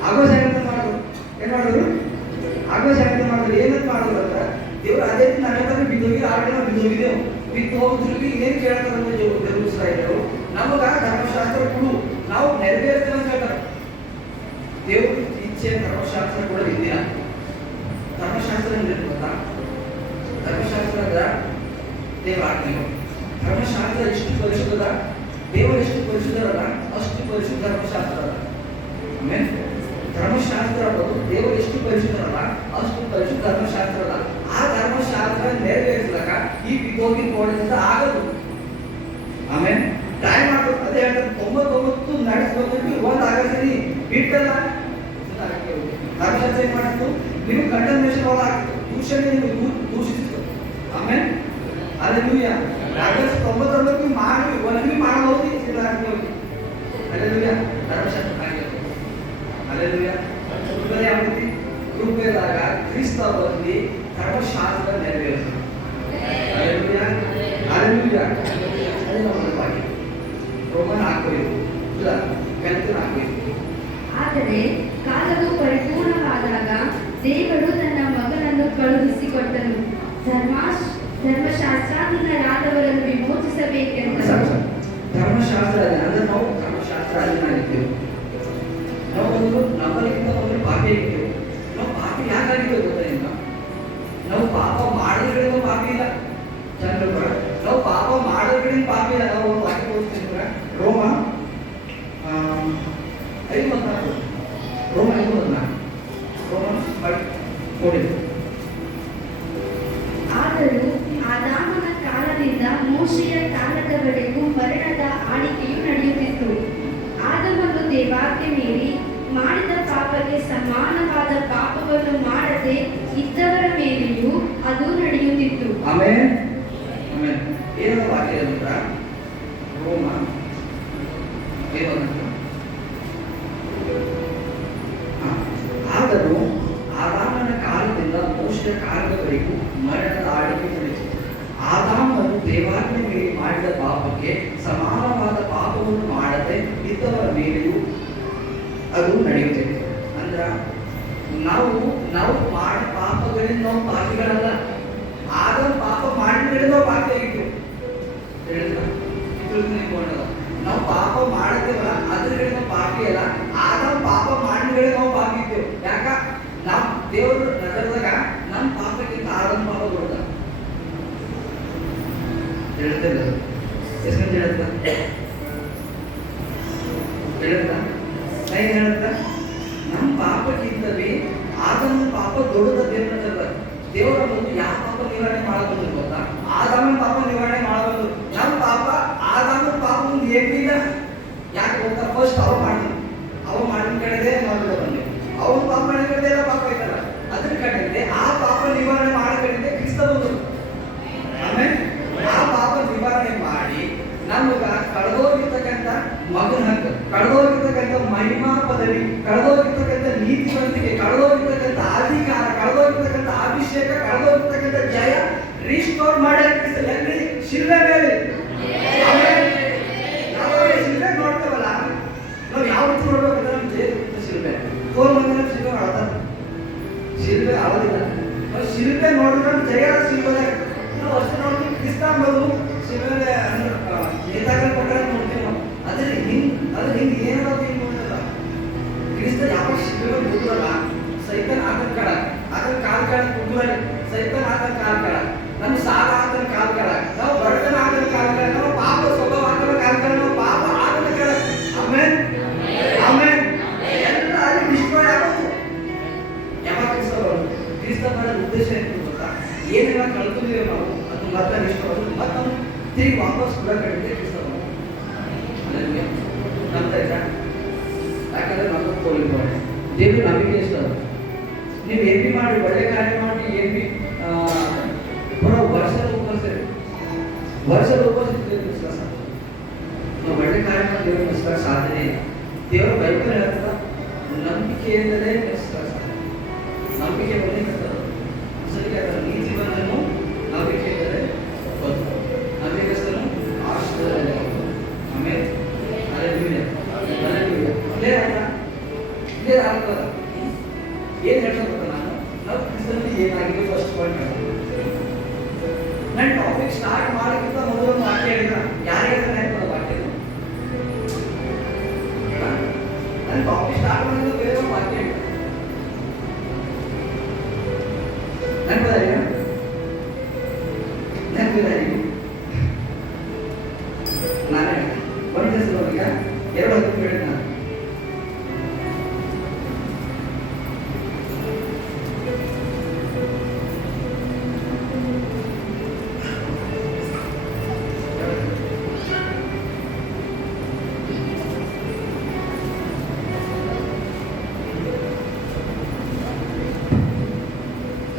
ಅಗೋಷಾಯಂತ್ರ ಮಾಡಿದ್ರು. ಏನಂತ ಮಾಡಿದ್ರು ಅಂದ್ರೆ, ದೇವರು ಅದೇ ನನ್ನ ಬಂದು ಬಿದ್ದೋಗಿ 6 ದಿನ ಬಿದ್ದೋಗಿದ್ದೆವು. ಬಿದ್ದು ಹೋಗಿದ್ರಿಗೆ ಏನು ಕೇಳ್ತಾರಂದ್ರೆ ದೇವರು ಇಸ್ರಾಯೇಲರು, ನಮಗ ಧರ್ಮಶಾಸ್ತ್ರ ಕೊಡು, ನಾವು ನೆರವೇರ್ತೇವೆ ಅಂತ ಹೇಳ್ತಾರೆ. ದೇವ್ರ ಇಚ್ಛೆ ಧರ್ಮಶಾಸ್ತ್ರ ಕೂಡ ಇದೆಯಾ? ಧರ್ಮಶಾಸ್ತ್ರ ಅಂದ್ರೆ ಗೊತ್ತಾ? ಧರ್ಮಶಾಸ್ತ್ರ ಅಂದ್ರೆ ದೇವರ ಆಜ್ಞೆಗಳು. ಧರ್ಮಶಾಸ್ತ್ರ ಎಷ್ಟು ಪರಿಶುದ್ಧದ, ದೇವರು ಎಷ್ಟು ಪರಿಶುದ್ಧರಲ್ಲ ಅಷ್ಟು ಪರಿಶುದ್ಧ ಧರ್ಮಶಾಸ್ತ್ರ ಅದ. ಆಮೇಲೆ ಧರ್ಮಶಾಸ್ತ್ರ ಅನ್ನೋದು ದೇವರು ಎಷ್ಟು ಪರಿಶುದ್ಧರಲ್ಲ ಅಷ್ಟು ಪರಿಶುದ್ಧ ಧರ್ಮಶಾಸ್ತ್ರ ಅಲ್ಲ. ಆ ಧರ್ಮಶಾಸ್ತ್ರ ನೆರವೇರಿಸಲಕ ಈ ಬಿದ್ದೋಗಿ ಕೋಣದಿಂದ ಆಗದು. ಆಮೇಲೆ ಟ್ರೈ ಮಾಡೋದು. ಅದೇ ಹೇಳ್ತಾರೆ, 99 ನಡೆಸ್ಬೇಕು, ಒಂದು ಆಗತ್ತೀನಿ ಬಿಟ್ಟಲ್ಲ. ಧರ್ಮಶಾಸ್ತ್ರ ಏನ್ ಮಾಡಿತ್ತು? ನೀವು ಕಂಡಮ್ನೇಷನ್ ಒಳಗೆ ಆಗ್ತಿತ್ತು, ದೂಷಣೆ ನೀವು ದೂಷಿಸಿತ್ತು. ಆಮೇಲೆ ಅಲ್ಲೆಲೂಯಾ, 99 ಮಾಡಿ ಒಳಗೆ ಮಾಡಬಹುದು. ಅಲ್ಲೆಲೂಯಾ, ಧರ್ಮಶಾಸ್ತ್ರ ಆಗಿತ್ತು. ಅಲ್ಲೆಲೂಯಾ, ಕೃಪೆ ಯಾವತ್ತಿ? ಕೃಪೆದಾಗ ಕ್ರಿಸ್ತ ಬಂದು ಧರ್ಮಶಾಸ್ತ್ರ ನೆರವೇರಿಸಿತು. Alleluia, alleluia. ಅದೇ ನಮ್ಮ ವಾಕ್ಯ ರೋಮನ್ ಹಾಕೋದು ಇಲ್ಲ, ಗಂಟು ಹಾಕೋದು. ಆದರೆ ಕಾಲವು ಪರಿಪೂರ್ಣವಾದಾಗ ದೇವರು ತನ್ನ ಮಗನನ್ನು ಕಳುಹಿಸಿಕೊಟ್ಟನು, ಧರ್ಮಶಾಸ್ತ್ರಾಧೀನರಾದವರನ್ನು ವಿಮೋಚಿಸಬೇಕೆಂದು. ಧರ್ಮಶಾಸ್ತ್ರ ಅಂದ್ರೆ ನಾವು ಧರ್ಮಶಾಸ್ತ್ರ ಅಧೀನಾಗಿದ್ದೇವೆ. ನಾವು ನಮ್ಮಲ್ಲಿಂದ ಒಂದು ಪಾಪಿ ಆಗಿದ್ದೇವೆ. ನಾವು ಪಾಪಿ ಯಾಕಾಗಿದ್ದೇವೆ ಗೊತ್ತಾ? ನಾವು ಪಾಪ ಮಾಡಿದ್ರೆ ಪಾಪಿ ಇಲ್ಲ. ಚಂದ್ರ ನಾವು ಪಾಪ ಮಾಡಿದ್ರೆ ಪಾಪಿ ಇಲ್ಲ. ನಾವು ಒಂದು ವಾಕ್ಯ ಓದ್ತಿದ್ರೆ ರೋಮ 5:14 ರೋಮ 5:14 ಆದರೂ ಆದಾಮನ ಕಾಲದಿಂದ ಮೋಶೆಯ ಕಾಲದವರೆಗೂ ಮರಣದ ಆಳಿಕೆಯು ನಡೆಯುತ್ತಿತ್ತು. ಆದಮನು ದೇವಾಜ್ಞೆ ಮೀರಿ ಮಾಡಿದ ಪಾಪಕ್ಕೆ ಸಮಾನವಾದ ಪಾಪವನ್ನು ಮಾಡದೆ ಇದ್ದವರ ಮೇಲೆಯೂ ಅದು ನಡೆಯುತ್ತಿತ್ತು. ಆಮೇಲೆ ಏನೋ ವಾಕ್ಯ ಅಂದ್ರೆ ರೋಮ 5:14 ಆದರೂ ಆದಾಮನ ಕಾಲದಿಂದ ಮೋಶೆಯ ಕಾಲದವರೆಗೂ ಮರಣದ ಆಳ್ವಿಕೆ ನಡೆಯಿತು. ಆದಾಮನು ದೇವಾಜ್ಞೆ ಮೀರಿ ಮಾಡಿದ ಪಾಪಕ್ಕೆ ಸಮಾನವಾದ ಪಾಪವನ್ನು ಮಾಡದೆ ಇದ್ದವರ ಮೇಲೆಯೂ ಅದು ನಡೆಯುತ್ತದೆ. ಅಂದ್ರ ನಾವು ಮಾಡಿದ ಪಾಪಗಳಿಂದ ನಾವು ಪಾಪಿಗಳಲ್ಲ. ಆದಮ್ ಪಾಪ ಮಾಡಿದ್ರೆ ನಾವು ಪಾಪಿ ಆಗಿತ್ತು. ನಾವು ಪಾಪ ಮಾಡದೇವಲ್ಲ, ಅದ್ರಗಳಿಗೆ ನಾವು ಪಾಪಿ ಅಲ್ಲ. ಆದಮ್ ಪಾಪ ಮಾಡಿದ್ರೆ ನಾವು ಪಾಪಿ ಇದ್ದೇವೆ. ಯಾಕ? ನಾವು ದೇವರು ನಗರದಾಗ ನಮ್ಮ ಪಾಪಕ್ಕಿಂತ ಆದಮ್ ಪಾಪ ದೊಡ್ಡ ಹೇಳ್ತಿಲ್ಲ. ಎಷ್ಟು ಗಂಟೆ ಹೇಳುತ್ತ ನಮ್ಮ ಪಾಪಕ್ಕಿಂತವೇ ಆದಮನ ಪಾಪ ದೊಡ್ಡದ ದೇವರ ನಗರದ. ದೇವರ ಬಂದು ಯಾವ ಪಾಪ ನಿವಾರಣೆ ಮಾಡಬಹುದು ಗೊತ್ತಾ? ಆದಾಮನ ಪಾಪ ನಿವಾರಣೆ ಮಾಡಬಹುದು. ನಮ್ಮ ಪಾಪ ಆದಾಮನ ಪಾಪ ಒಂದು ಏನಿಲ್ಲ. ಯಾಕೆ ಗೊತ್ತಾ? ಫಸ್ಟ್ ಅವ ಮಾಡಿದ ಕಡೆದೇ ಮಾಡಲು ಬಂದೆ. ಅವನು ಪಾಪ ಮಾಡಿದ ಕಡೆ ಎಲ್ಲ ಪಾಪ ಐತಲ್ಲ, ಅದ್ರ ಕಡೆಯಿಂದ ಆ ಪಾಪ ನಿವಾರಣೆ ಮಾಡೋ ಕಡೆಯಿಂದ ಕ್ರಿಸ್ತ ಬಂದರು. ಆಮೇಲೆ ಆ ಪಾಪ ನಿವಾರಣೆ ಮಾಡಿ ನಮಗ ಕಳೆದೋಗಿರ್ತಕ್ಕಂಥ ಮಗನ ಹಕ್ಕು, ಕಳೆದೋಗಿರ್ತಕ್ಕಂಥ ಮಹಿಮಾ ಪದವಿ, ಕಳೆದೋಗಿರ್ತಕ್ಕಂಥ ನೀತಿವಂತಿಕೆ, ಕಳೆದೋಗಿರ್ತಕ್ಕಂಥ ಅಧಿಕಾರ, ಕಳೆದೋಗಿರ್ತಕ್ಕಂಥ ಅಭಿಷೇಕ, ಕಳೆದೋಗಿರ್ತಕ್ಕಂಥ ಜಯ ರಿಸ್ಟೋರ್ ಮಾಡಿ ಎಲ್ಲಿ ಶಿಲ್ವೆ ಮೇಲೆ. ನಾವು ಶಿಲ್ವೆ ನೋಡ್ತೇವಲ್ಲ, ನಾವು ಯಾವ ರೀತಿ ನೋಡ್ಬೇಕಂದ್ರೆ ನಮ್ಮ ಜಯ ಶಿಲ್ವೆ ತೋರ್ ಮಂದಿನ ಶಿಲ್ವೆ ಅಳತಾರ. ಶಿಲ್ವೆ ಅಳದಿಲ್ಲ. ನಾವು ಶಿಲ್ವೆ ನೋಡಿದ್ರೆ ಜಯ ಶಿಲ್ವೆ ನಾವು ಅಷ್ಟು ನೋಡ್ತೀವಿ. ಕ್ರಿಸ್ತ ಅಂಬೋದು ಶಿಲ್ವೆ ನೇತಾಗಲ್ಪಟ್ಟ ನೋಡ್ತೀವಿ ನಾವು. ಅದ್ರ ಹಿಂಗೆ ಏನಾದ್ರು ಹಿಂಗೆ ನೋಡಲ್ಲ. ಕ್ರಿಸ್ತ ಯಾವ ಶಿಲ್ವೆ ಕೂತ್ರಲ್ಲ, ಸೈತನ್ ಆತನ ಕಾಲ, ಆತನ ಕಾಲ ಕೂತ್ರೆ ಸೈತನ್ ಆತನ ಕಾಲ, ನಮ್ಮ ಸಾಲ ಆತನ ಕಾಲ, ನಾವು ಬಡತನ ಆತನ ಕಾಲ, ನಾವು ಪಾಪ ಸ್ವಭಾವ ಆತನ ಕಾಲ, ನಾವು ಪಾಪ ಆತನ ಕಾಲ. ಆಮೇಲೆ ಎಲ್ಲ ಅಲ್ಲಿ ಡಿಸ್ಟ್ರಾಯ್ ಆಗೋದು. ಯಾವಾಗ ಕ್ರಿಸ್ತ ಬರೋದ ಉದ್ದೇಶ ಏನು ಗೊತ್ತಾ? ಏನೆಲ್ಲ ಕಳ್ಕೊಂಡಿದ್ದೇವೆ ನಾವು ಅದು ಮತ್ತೆ ರಿಸ್ಟೋರ್, ಮತ್ತೆ ನಾವು ತಿರುಗಿ ವಾಪಸ್ ಕೂಡ ಕಡಿಮೆ ಕ್ರಿಸ್ತ ಬರೋದು. ನಂಬ್ತಾ ಇದ್ದ? ಯಾಕಂದ್ರೆ ನಮಗೆ ಕೋಲಿದ್ದಾರೆ ದೇವರು ನಂಬಿಕೆ ಇಷ್ಟ. ನೀವು ಏನ್ ಬಿ ಮಾಡಿ, ಒಳ್ಳೆ ಕಾರ್ಯ ಮಾಡಿ, ಏನ್ ಬಿ ವರ್ಷದ ಉಪವಾಸ ನಾವು ಒಳ್ಳೆ ಕಾರ್ಯ ಮಾಡಿ ದೇವರು ಸಾಧನೆ ಇಲ್ಲ. ದೇವರ ಬೈಬಲ್ ಹೇಳ್ತದ ನಂಬಿಕೆಯಿಂದಲೇ ನೆಲೆಸ್ತಾರೆ. ನಂಬಿಕೆ ಬಂದೇ ಕರ್ತರು ಸರಿ ಅದರ ನೀತಿ ಬಂದನು ನಂಬಿಕೆಯಿಂದಲೇ ಬಂತು. ನಂಬಿಕೆಸ್ತನು ಆಶೀರ್ವಾದದಲ್ಲಿ ಆಮೇಲೆ ಹಲ್ಲೆಲೂಯಾ ಹಲ್ಲೆಲೂಯಾ. ಇಲ್ಲೇ ಅರ್ಥ ಇಲ್ಲೇ ಅರ್ಥ ಏನ್ ಹೇಳ್ಬೇಕು ನಾನು ನಾವು ಕ್ರಿಸ್ತನಲ್ಲಿ ಏನಾಗಿದೆ ಫಸ್ಟ್ ಪಾಯಿಂಟ್ ಹೇಳ್ತೀನಿ. ನನ್ನ ಟಾಪಿಕ್ ಸ್ಟಾರ್ಟ್ ಮಾಡೋಕ್ಕಿಂತ ಮೊದಲು ಒಂದು ವಾಕ್ಯ ಹೇಳಿದ ಯಾರಿಗೆ ನೆನಪದ ವಾಕ್ಯ ನನ್ನ ಟಾಪಿಕ್ ಸ್ಟಾರ್ಟ್ ಮಾಡಿದ ಬೇರೆ ಒಂದು ವಾಕ್ಯ ಹೇಳಿದ ನೆನಪದಾರಿ ನಾನೇ ಒಂದು ಹೆಸರು ಈಗ 2 ಹೇಳಿದ ನಾನು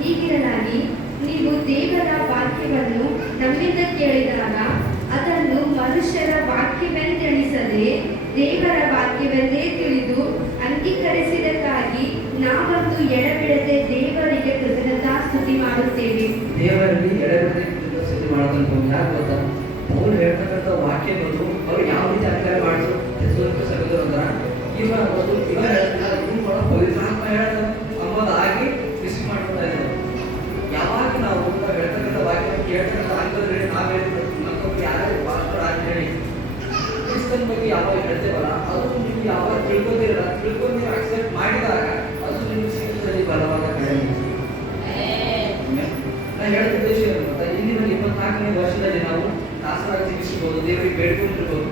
ಹೀಗಿರಲಾಗಿ ನೀವು ದೇವರ ವಾಕ್ಯವನ್ನು ನಮ್ಮಿಂದ ಕೇಳಿದಾಗ ಅದನ್ನು ಮನುಷ್ಯರ ವಾಕ್ಯವೆಂದೆಣಿಸದೆ ದೇವರ ವಾಕ್ಯವೆಂದೇ ತಿಳಿದು ಅಂಗೀಕರಿಸಿದಕ್ಕಾಗಿ ನಾವಂತೂ ಎಡಬಿಡದೆ ದೇವರಿಗೆ ಕೃತಜ್ಞತಾಸ್ತುತಿ ಮಾಡುತ್ತೇವೆ. ದೇವರಲ್ಲಿ ಎಡಬಿಡದೆ ಕೃತಜ್ಞತಾಸ್ತುತಿ ಮಾಡೋದಂತ ಯಾರು ಗೊತ್ತಾ? ಅವ್ರು ಹೇಳ್ತಕ್ಕಂಥ ವಾಕ್ಯಗಳು ಅವ್ರು ಯಾವ ರೀತಿ ಅರ್ಥಾಯ ಮಾಡಿದ್ರು ಹೆಸರು ಸಗದರು ಅಂದ್ರ ಇವ ಪವಿತ್ರಾತ್ಮ ಹೇಳ ಅಂಬೋದಾಗಿ ಮಿಸ್ ಮಾಡ್ಕೊತಾ ಇದ್ದಾರೆ. ಯಾವಾಗ ನಾವು ಹೇಳ್ತಕ್ಕಂಥ ವಾಕ್ಯ ಕೇಳ್ತಕ್ಕಂಥ ಆಂಗ್ಲದಲ್ಲಿ ನಾವು ಹೇಳ್ತಕ್ಕಂಥ ಮತ್ತೊಬ್ಬರು ಯಾರು ಪಾಸ್ಟರ್ ಅಂತ ಹೇಳಿ ಕ್ರಿಸ್ತನ ಬಗ್ಗೆ ಯಾವಾಗ ಹೇಳ್ತೇವಲ್ಲ ಅದು ನೀವು ಯಾವಾಗ ತಿಳ್ಕೊಂಡು ಅಕ್ಸೆಪ್ಟ್ ಮಾಡಿದಾಗ ಅದು ನಿಮ್ಮ ಜೀವಿತದಲ್ಲಿ ಬಲವಾದ ಕಡೆ. ನಾನು ಹೇಳಿದ ಉದ್ದೇಶ ಏನು ಗೊತ್ತಾ? ಇಂದಿನ 24ನೇ ವರ್ಷದಲ್ಲಿ ನಾವು ದಾಸರಾಗಿ ಜೀವಿಸಬಹುದು, ದೇವರಿಗೆ ಬೇಡ್ಕೊಂಡಿರ್ಬೋದು,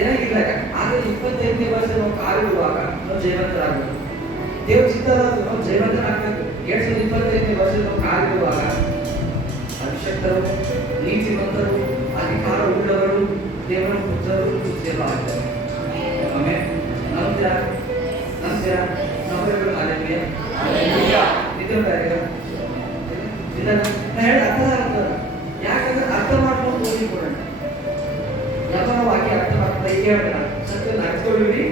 ಏನಾಗಿಲ್ಲ. ಆದ್ರೆ 25ನೇ ವರ್ಷ ನಾವು ಕಾಲಿಡುವಾಗ ನಾವು ಜಯವಂತರಾಗಬೇಕು. ದೇವ್ರ ಚಿತ್ತರ ನಾವು ಜಯವಂತರಾಗಬೇಕು. 2025ನೇ ವರ್ಷ ನಾವು ಕಾಲಿಡುವಾಗ ಅಭಿಷಕ್ತರು, ನೀತಿವಂತರು, ಅಧಿಕಾರ ಉಳ್ಳವರು, ದೇವರ ಪುತ್ರರು ಎಲ್ಲ ಆಗ್ತಾರೆ. ಆಮೇಲೆ ನಂತರ ಸಹೋದರಗಳು ಯಾಕಂದ್ರೆ ಅರ್ಥ ಮಾಡ್ಕೊಂಡು ಓದಿಕೊಡೋಣ. ಯಾವಾಗ ವಾಕ್ಯ ಅರ್ಥ ಮಾಡ್ತಾ ಹೇಳೋಣ, ಸತ್ಯ ನಡ್ಕೊಳ್ಳಿ,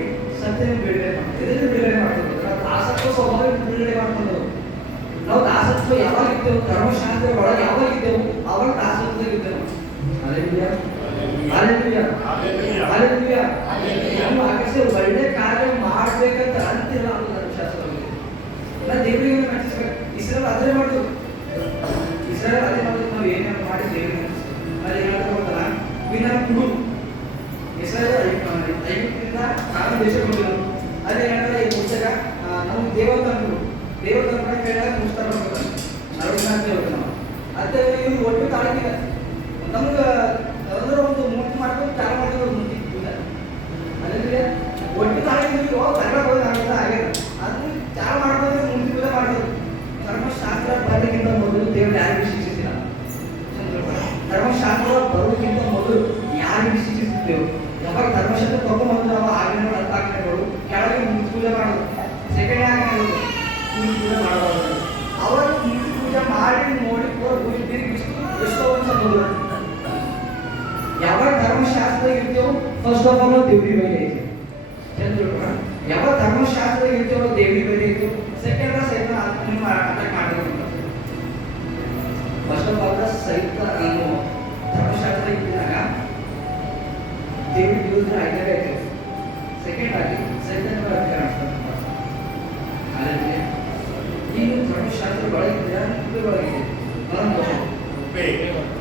ಸತ್ಯ ಬಿಡುಗಡೆ ಮಾಡ್ತೀವಿ. ಇದನ್ನು ಬಿಡುಗಡೆ ಮಾಡ್ಕೊಂಡು ನಾವು ದಾಸತ್ವ ಸ್ವಭಾವ ಬಿಡುಗಡೆ ಮಾಡ್ಕೊಂಡು ನಾವು ದಾಸತ್ವ ಯಾವಾಗ ಇದ್ದೇವೆ, ಧರ್ಮಶಾಸ್ತ್ರ ಒಳಗೆ ಯಾವಾಗ ಇದ್ದೇವೆ ಅವಾಗ ದಾಸತ್ವದಾಗ ಇದ್ದೇವೆ. Hallelujah hallelujah hallelujah. ನಮ್ಮ ಅಗಸ್ಯ ಒಳ್ಳೆ ಕಾರ್ಯ ಮಾಡ್ಬೇಕಂತ ಅಂತಿಲ್ಲ ಅದು ಧರ್ಮಶಾಸ್ತ್ರದಲ್ಲಿ. ನಾವು ದೇವರಿಗೆ ಮೆಚ್ಚಿಸ್ಬೇಕು. ಇಸ್ರೇಲ್ ಅದೇ ಮಾಡೋದು, ಇಸ್ರೇಲ್ ಅದೇ ಮಾಡೋದು. ನಾವು ಏನೇನು ಮಾಡಿ ದೇವರಿಗೆ ಮೆಚ್ಚಿಸ್ಬೇಕು. ಅಲ್ಲಿ ಹೇಳ್ತಾ ಹೋಗ್ತಾರ ವಿನ ಕುಡು ಇಸ್ರೇಲ್ ಐಗುಪ್ತದಿಂದ ಕಾರಣ ದೇಶಕ್ಕೆ ಹೋಗಿಲ್ಲ. ಅದೇ ಹೇಳ್ತಾರೆ ಈ ಪುಸ್ತಕ ನಮ್ಗೆ ದೇವತಂದ್ರು ಕೇಳಿದಾಗ ಪುಸ್ತಕ ಹೋಗ್ತಾರೆ 44 ಹೋಗ್ತಾರೆ ನಾವು. ಅದೇ ಇವ್ರು ಒಟ್ಟು ತಾಳಕಿಲ್ಲ ನಮ್ಗೆ ಅದರ ಒಂದು ಮೂರ್ತಿ ಮಾಡ್ಕೊಂಡು ಚಾಲ ಮಾಡಿದ್ರು ಮೂರ್ತಿ ಪೂಜೆ. ಅದೇ ಒಟ್ಟು ತಾಳಿದ್ರು ಕನ್ನಡ ಹೋಗಿ ಆಗಿದೆ ಆಗ್ಯದ. ಅದನ್ನ ಚಾಲ ಮಾಡಿದ್ರೆ ಮೂರ್ತಿ ಪೂಜೆ ಮಾಡಿದ್ರು. ಧರ್ಮಶಾಸ್ತ್ರ ಬರೋದಕ್ಕಿಂತ ಮೊದಲು ದೇವರು ಯಾರಿಗೂ ಶಿಕ್ಷಿಸಿಲ್ಲ. ಧರ್ಮಶಾಸ್ತ್ರ ಬರೋದಕ್ಕಿಂತ ಮೊದಲು ಯಾರಿಗೂ ಶಿಕ್ಷಿಸಿದ್ದೇವೆ. ಯಾವಾಗ ಧರ್ಮಶಾಸ್ತ್ರ ತಗೊಂಡು ನಾವು ಆಗಿನ ಆಜ್ಞೆಗಳು ಕೆಳಗೆ ಮೂರ್ತಿ ಪೂಜೆ ಮಾಡೋದು. ಸೆಕೆಂಡ್ ಆಜ್ಞೆ ಮೂರ್ತಿ ಪೂಜೆ ಮಾಡಬಾರ್ದು. ಅವಾಗ ಮೂರ್ತಿ ಪೂಜೆ ಮಾಡಿ ನೋಡಿ ಎಷ್ಟೋ ಒಂದು ಯಾವಾಗ ಧರ್ಮಶಾಸ್ತ್ರ ಇರ್ತೇವೋ ಫಸ್ಟ್ ಆಫ್ ಆಲ್ ದೇವ್ರಿ ಬೈಲಿ ಐತಿ. ಯಾವಾಗ ಧರ್ಮಶಾಸ್ತ್ರ ಇರ್ತೇವೋ ದೇವ್ರಿ ಬೈಲಿ ಐತು. ಸೆಕೆಂಡ್ ಸೈತಾನ ಅಟ್ಯಾಕ್ ಮಾಡಿದ್ರು. ಫಸ್ಟ್ ಆಫ್ ಆಲ್ ಸೈತಾನನು ಧರ್ಮಶಾಸ್ತ್ರ ಇದ್ದಾಗ ದೇವ್ರಿಗೆ ವಿರುದ್ಧ ಐದಾಗೆ ಐತೆ. ಸೆಕೆಂಡ್ ಆಗಿ ಸೈತಾನ ಈಗ ಧರ್ಮಶಾಸ್ತ್ರ ಒಳಗಿದ್ದೀರಾ ಕೃಪೆ ಒಳಗಿದೆ.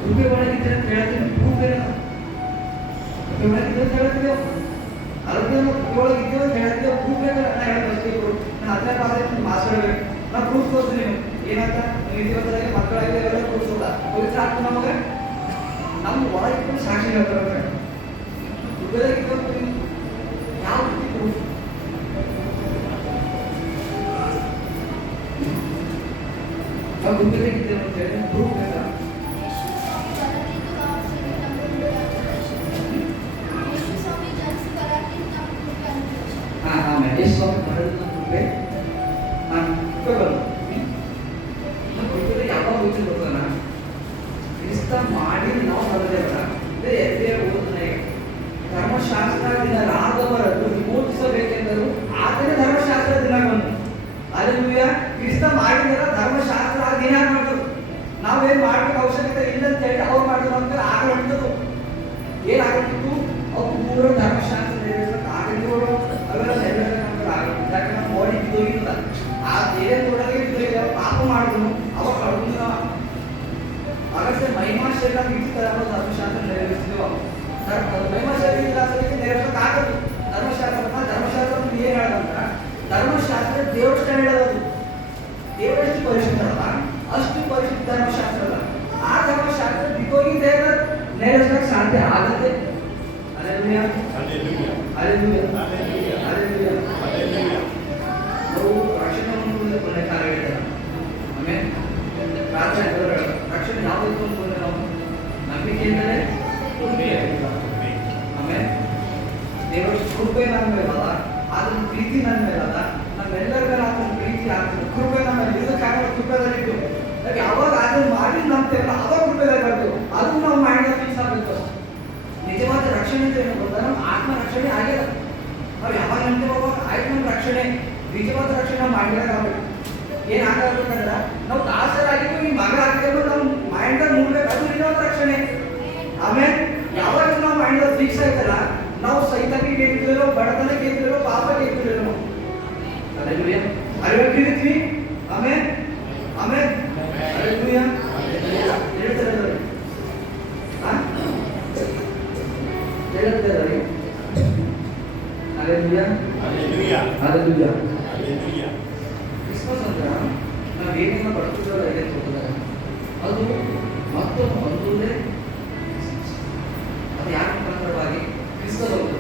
ಕೃಪೆ ಒಳಗಿದ್ದೀರ ಅಂತ ಹೇಳ್ತೀನಿ. ಪ್ರೂಫ್ ಏನಲ್ಲ ಕೃಪೆ ಒಳಗಿದ್ದೀರ ಅಂತ ಹೇಳ್ತೀವಿ. ಅರ್ಧ ಕೃಪೆ ಒಳಗಿದ್ದೀವಿ ಅಂತ ಹೇಳ್ತೀವಿ. ಪ್ರೂಫ್ ಬೇಕಲ್ಲ. ನಾ ಹೇಳೋದು ನಾನು ಅದೇ ಪಾದ ಮಾತಾಡಬೇಕು. ನಾ ಪ್ರೂಫ್ ತೋರಿಸ್ತೀನಿ. ಏನಂತ ನೀತಿವಂತರಾಗಿ ಮಕ್ಕಳಾಗಿ ಪ್ರೂಫ್ ಇಲ್ಲ. ಪವಿತ್ರ ಆತ್ಮ ನಮಗೆ ನಮ್ಮ ಒಳಗಿಟ್ಟು ಸಾಕ್ಷಿ ಹೇಳ್ತಾರೆ. ಕೃಪೆದಾಗಿದ್ದು ಯಾವ ರೀತಿ ಪ್ರೂಫ್? ನಾವು ಕೃಪೆದಾಗಿದ್ದೇವೆ ಅಂತ ಹೇಳಿ ಪ್ರೂಫ್ ಬೇಕ. ಮಹೇಶ್ ಸ್ವಾಮಿ ಬರೆದ ಕೃಪೆ ಕೃಪೆ ಬಂದು ಕೃಪೆ ಯಾವಾಗ ಹೋಗಿ ಗೊತ್ತಾನ ಕ್ರಿಸ್ತ ಮಾಡಿ ನಾವು ಬರದೇವಲ್ಲ ಇದೇ ಓದನೆ ಧರ್ಮಶಾಸ್ತ್ರದಿಂದ ರಾಗಬರದು ಶರೀರ ಇರ್ತಾರೆ ಅನ್ನೋದು ಧರ್ಮಶಾಸ್ತ್ರ ನೆರವೇರಿಸ್ತೀವೋ ಮಹಿಮಾ ಶರೀರ ಇಲ್ಲದಕ್ಕೆ ನೆರವೇರಿಸೋಕ್ಕಾಗದು. ಧರ್ಮಶಾಸ್ತ್ರ ಏನು ಹೇಳೋದಂತ, ಧರ್ಮಶಾಸ್ತ್ರ ದೇವರಷ್ಟೇ ಹೇಳೋದು. ದೇವರಷ್ಟು ಪರಿಶುದ್ಧರಲ್ಲ, ಅಷ್ಟು ಪರಿಶುದ್ಧ ಧರ್ಮಶಾಸ್ತ್ರ ಅಲ್ಲ. ಆ ಧರ್ಮಶಾಸ್ತ್ರ ಬಿದ್ದೋಗಿ ದೇವರ ನೆರವೇರಿಸೋಕೆ ಸಾಧ್ಯ ಆಗುತ್ತೆ. Hallelujah, hallelujah, hallelujah. ನಾವು ರಕ್ಷಣೆ ಕೊನೆ ಕಾಲ ಹೇಳಿದ್ದಾರೆ. ಆಮೇಲೆ ಪ್ರಾರ್ಥನೆ ರಕ್ಷಣೆ ಯಾವುದು ಅಂತಂದ್ರೆ ನಾವು ನಂಬಿಕೆಯಿಂದಲೇ ಆಮೇಲೆ ದೇವರ ಕೃಪೆ ನನ್ನ ಮೇಲಲ್ಲ, ಆತನ ಪ್ರೀತಿ ನನ್ನ ಮೇಲಲ್ಲ, ನಮ್ಮೆಲ್ಲರ ಮೇಲೆ ಆತನ ಪ್ರೀತಿ ಆಗ್ತದೆ. ಕೃಪೆ ನಮ್ಮ ಮೇಲೆ ಇರೋ ಕಾರಣ ಕೃಪೆದಲ್ಲಿಟ್ಟು ನಾವು ಯಾವಾಗ ಅದನ್ನು ಮಾಡಿ ನಂಬ್ತೇವಲ್ಲ ಅವಾಗ ಕೃಪೆದಲ್ಲಿ ಬರ್ತೇವೆ. ಅದು ನಾವು ಮಾಡಿದ ಫಿಕ್ಸ್ ಆಗಬೇಕು. ನಿಜವಾದ ರಕ್ಷಣೆ ಅಂತ ಏನು ಗೊತ್ತಾ, ನಮ್ಮ ಆತ್ಮ ರಕ್ಷಣೆ ಆಗಿಲ್ಲ. ನಾವು ಯಾವಾಗ ನಂಬ್ತೇವೆ ಅವಾಗ ಆಯ್ತು ನಮ್ಮ ರಕ್ಷಣೆ. ನಿಜವಾದ ರಕ್ಷಣೆ ನಾವು ಮಾಡಿದಾಗ ಏನಾಗಬೇಕಂದ್ರೆ ನಾವು ದಾಸರಾಗಿದ್ದು ಈ ಮಗ ಆಗಿದ್ದು ನಾವು ಮೈಂಡಲ್ಲಿ ಮೂಡ್ಬೇಕು. ಅದು ನಿಜವಾದ ರಕ್ಷಣೆ. ಆಮೇಲೆ ಯಾವಾಗ ನಾವು ಮೈಂಡಲ್ಲಿ ಫಿಕ್ಸ್ ಆಯ್ತಲ್ಲ, ನಾವು ಸೈತಾನಿಗೆ ಗೆದ್ದಿರೋ, ಬಡತನಕ್ಕೆ ಗೆದ್ದಿರೋ, ಪಾಪಕ್ಕೆ ಗೆದ್ದಿರೋ. ಹಲ್ಲೆಲೂಯಾ, ಅರಿವಿರ್ತೀವಿ. ಆಮೇಲೆ ಆಮೇಲೆ ಹಲ್ಲೆಲೂಯಾ ಹೇಳ್ತಾರೆ ಹೇಳ್ತಾರೆ. Hallelujah, hallelujah, hallelujah. ಕ್ರಿಸ್ಮಸ್ ಅಂದ್ರೆ ನಾವು ಏನೇನು ಪಡ್ತಿದ್ದೋ ಏನು ಕೊಟ್ಟಿದ್ದಾರೆ ಅದು ಮತ್ತೊಂದು ಒಂದೊಂದೇ. ಅದು ಯಾರ ಮುಖಾಂತರವಾಗಿ ಕ್ರಿಸ್ತವರು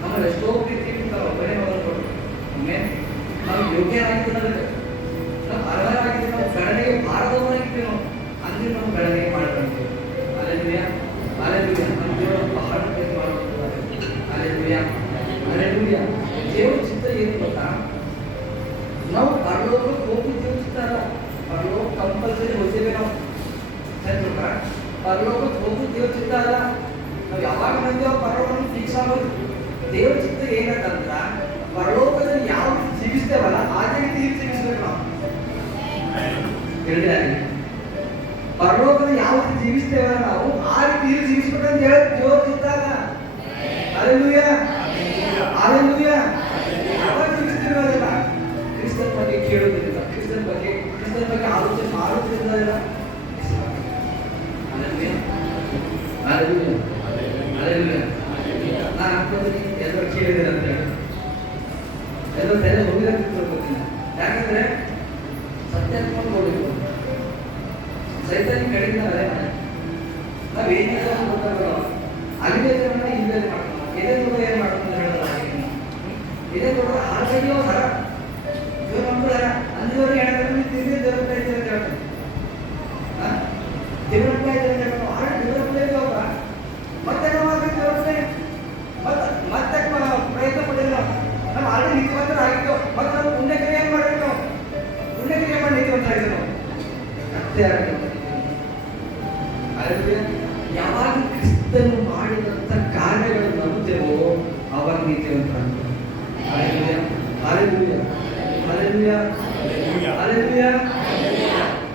ನಮ್ಮಲ್ಲಿ ಎಷ್ಟೋ ಪ್ರೀತಿ ಒಬ್ಬನೇ ಮಗನ ಕೊಟ್ಟು ಒಮ್ಮೆ ನಾವು ಯೋಗ್ಯರಾಗಿದ್ದರೆ ನಾವು ಅರ್ಹರಾಗಿದ್ದರೆ ನಾವು ಗಣನೆಗೆ ಭಾರದವರಾಗಿದ್ದೇವೆ. ನಾವು ಅಂದ್ರೆ ನಾವು ಗಣನೆಗೆ ಮಾಡಬೇಕು. Hallelujah, hallelujah. ನಮ್ಮ ದೇವರು ಬಹಳ ಪ್ರೀತಿ ಮಾಡುತ್ತಿದ್ದಾರೆ. Hallelujah, hallelujah. ದೇವರ ಚಿತ್ತ ಏನು ಗೊತ್ತಾ, ನಾವು ಪರಲೋಕಕ್ಕೆ ಹೋಗ್ತಿದ್ದೇವೆ ಚಿತ್ತ ಅಲ್ಲ, ಪರಲೋಕ ಕಂಪಲ್ಸರಿ ಹೋಗ್ತೇವೆ. ನಾವು ಪರಲೋಕಕ್ಕೆ ಹೋಗುದು ದೇವ್ರ ಚಿತ್ತ ಅಲ್ಲ. ನಾವು ಯಾವಾಗ ಬಂದೇವೋ ಪರಲೋಕವನ್ನು ಫಿಕ್ಸ್ ಆಗೋದು. ದೇವ್ರ ಚಿತ್ತ ಏನಂತಂದ್ರ ಪರಲೋಕದಲ್ಲಿ ಯಾವ ರೀತಿ ಜೀವಿಸ್ತೇವಲ್ಲ ಅದೇ ರೀತಿ ಜೀವಿಸ್ಬೇಕು. ನಾವು ಹೇಳಿದ್ರೆ ಪರಲೋಕದಲ್ಲಿ ಯಾವ ರೀತಿ ಜೀವಿಸ್ತೇವಲ್ಲ ನಾವು ಆ ರೀತಿ ಜೀವಿಸ್ಬೇಕಂತ ಹೇಳಿ ದೇವ್ರ ಚಿತ್ತ ಅಲ್ಲ. Hallelujah, hallelujah. ಯಾವಾಗ ಜೀವಿಸ್ತಿರೋದಿಲ್ಲ ಕ್ರಿಸ್ತನ ಬಗ್ಗೆ ಕೇಳೋದ್ರಿಂದ, ಕ್ರಿಸ್ತನ ಬಗ್ಗೆ ಆಲೋಚನೆ ಮಾಡೋದ್ರಿಂದ ಇಲ್ಲ. ನಾನು ಅನ್ಕೋತೀನಿ ಎಲ್ಲರೂ ಕೇಳಿದ್ರೆ ಅಂತ ಹೇಳಿ ಎಲ್ಲರೂ ತಲೆ ಹೋಗಿದ್ರೆ ತಿಳ್ಕೊತೀನಿ. ಯಾಕಂದ್ರೆ ಸತ್ಯಾತ್ಮಕ ಹೋಗಿತ್ತು ಸೈತಾನಿ ಕಡೆಯಿಂದ ಅದೇ ಮಾಡಿ ನಾವೇನಿಲ್ಲ ಗೊತ್ತಾಗಲ್ಲ. ಅಲ್ಲಿ ಇಲ್ಲೇ ಮಾಡ್ಕೊಂಡು ಇದೇ ದೊಡ್ಡ ಏನು ಮಾಡ್ಕೊಂಡು ಹೇಳೋದು ಇದೇ ದೊಡ್ಡ ಆಲ್ರೆಡಿ ಸರ ಇವ್ರು ನಂಬಿದಾರ ಅಂದಿದವ್ರಿಗೆ ಹೇಳಿದ್ರೆ ತಿಂದಿ ದೇವ್ರ ಇದ್ದಾರೆ ಅಂತ ಹೇಳ್ತಾರೆ. ದೇವ್ರ ಆಲ್ರೆಡಿ ದೇವ್ರ ಹೋಗ ಮತ್ತೆ ಮತ್ತೆ ಪ್ರಯತ್ನ ಪಡಿಲ್ಲ. ನಾವು ಆಲ್ರೆಡಿ ನೀತಿವಂತರಾಗಿದ್ದೆವು. ಮತ್ತೆ ನಾವು ಪುಣ್ಯಕ್ರಿಯೆ ಏನು ಮಾಡಬೇಕು? ನಾವು ಪುಣ್ಯಕ್ರಿಯೆ ಮಾಡಿ ನೀತಿವಂತರಾಗಿದ್ದೆವು. ಮತ್ತೆ ಯಾವಾಗ ಕ್ರಿಸ್ತನು ಮಾಡಿದಂಥ ಕಾರ್ಯಗಳನ್ನು ನಂಬುತ್ತೇವೋ ಅವಾಗ ನೀತಿವಂತರಾಗ್ತೇವೆ. Hallelujah, hallelujah, hallelujah, hallelujah.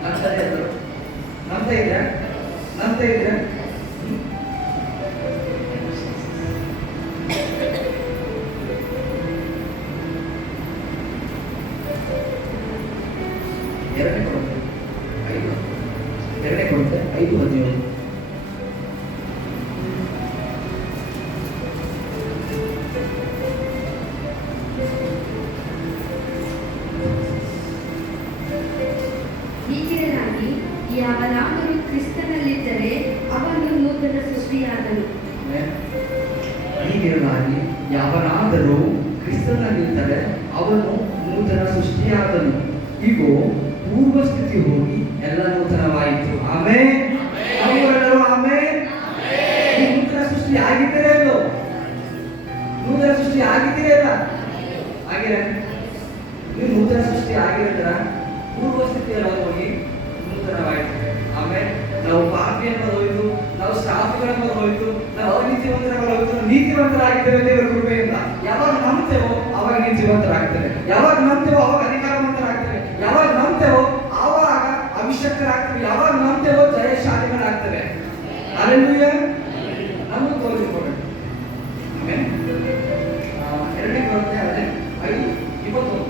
ನಂಬ್ತಾ ಇದ್ದೀರಾ? ನಂಬ್ತಾ ಇದ್ದೀರಾ? ಎರಡನೇ ಕೊಡುತ್ತೆ 5:17. ಹೀಗಿರಲಾಗಿ ಯಾವನಾದರೂ ಕ್ರಿಸ್ತನಲ್ಲಿದ್ದರೆ ಅವನು ನೂತನ ಸೃಷ್ಟಿಯಾದನು. ಹೀಗಿರಲಾಗಿ ಯಾವನಾದರೂ ಕ್ರಿಸ್ತನಲ್ಲಿದ್ದರೆ ಅವನು ನೂತನ ಸೃಷ್ಟಿಯಾದನು. ಇಗೋ ಪೂರ್ವ ಸ್ಥಿತಿ ಹೋಗಿ ಎಲ್ಲ ನೂತನವಾಯಿತು. ಆಮೆನ್. ಎಲ್ಲರೂ ಆಮೆನ್. ನೂತನ ಸೃಷ್ಟಿ ಆಗಿದ್ದೀರಾ ಇಲ್ಲೋ? ನೂತನ ಸೃಷ್ಟಿ ಆಗಿದ್ದೀರಾ ಇಲ್ಲ? ಆಗಿರ ನೀವು ನೂತನ ಸೃಷ್ಟಿ ಆಗಿರದ್ರ ಪೂರ್ವ ಸ್ಥಿತಿಯಲ್ಲಿ ಹೋಗಿ ನೂತನವಾಯಿತು. ಆಮೇಲೆ ನಾವು ಪಾಪಿ ಅನ್ನೋದು ಹೋಯ್ತು, ನಾವು ಶಾಪಿಗಳನ್ನೋದು ಹೋಯ್ತು, ನಾವು ಅನೀತಿವಂತರಾಗಿ ಹೋಯ್ತು, ನೀತಿವಂತರಾಗಿದ್ದೇವೆ ದೇವರ ಕೃಪೆಯಿಂದ. ಯಾವಾಗ ನಂಬ್ತೇವೋ ಅವಾಗ ನೀತಿವಂತರಾಗ್ತೇವೆ. ಯಾವಾಗ ನಂಬ್ತೇವೋ ಅವಾಗ ಅಧಿಕಾರವಂತರಾಗ್ತೇವೆ. ಯಾವಾಗ ನಂಬ್ತೇವೋ ಆವಾಗ ಅಭಿಷಕ್ತರಾಗ್ತೇವೆ. ಯಾವಾಗ ನಂಬ್ತೇವೋ ಜಯಶಾಲಿಗಳಾಗ್ತೇವೆ. ಹಲ್ಲೆಲೂಯಾ. ನಮಗೆ ತೋರಿಸಿಕೊಡಿ. ಆಮೇಲೆ ಎರಡನೇ ಕೊರತೆ ಅದೇ 5:21.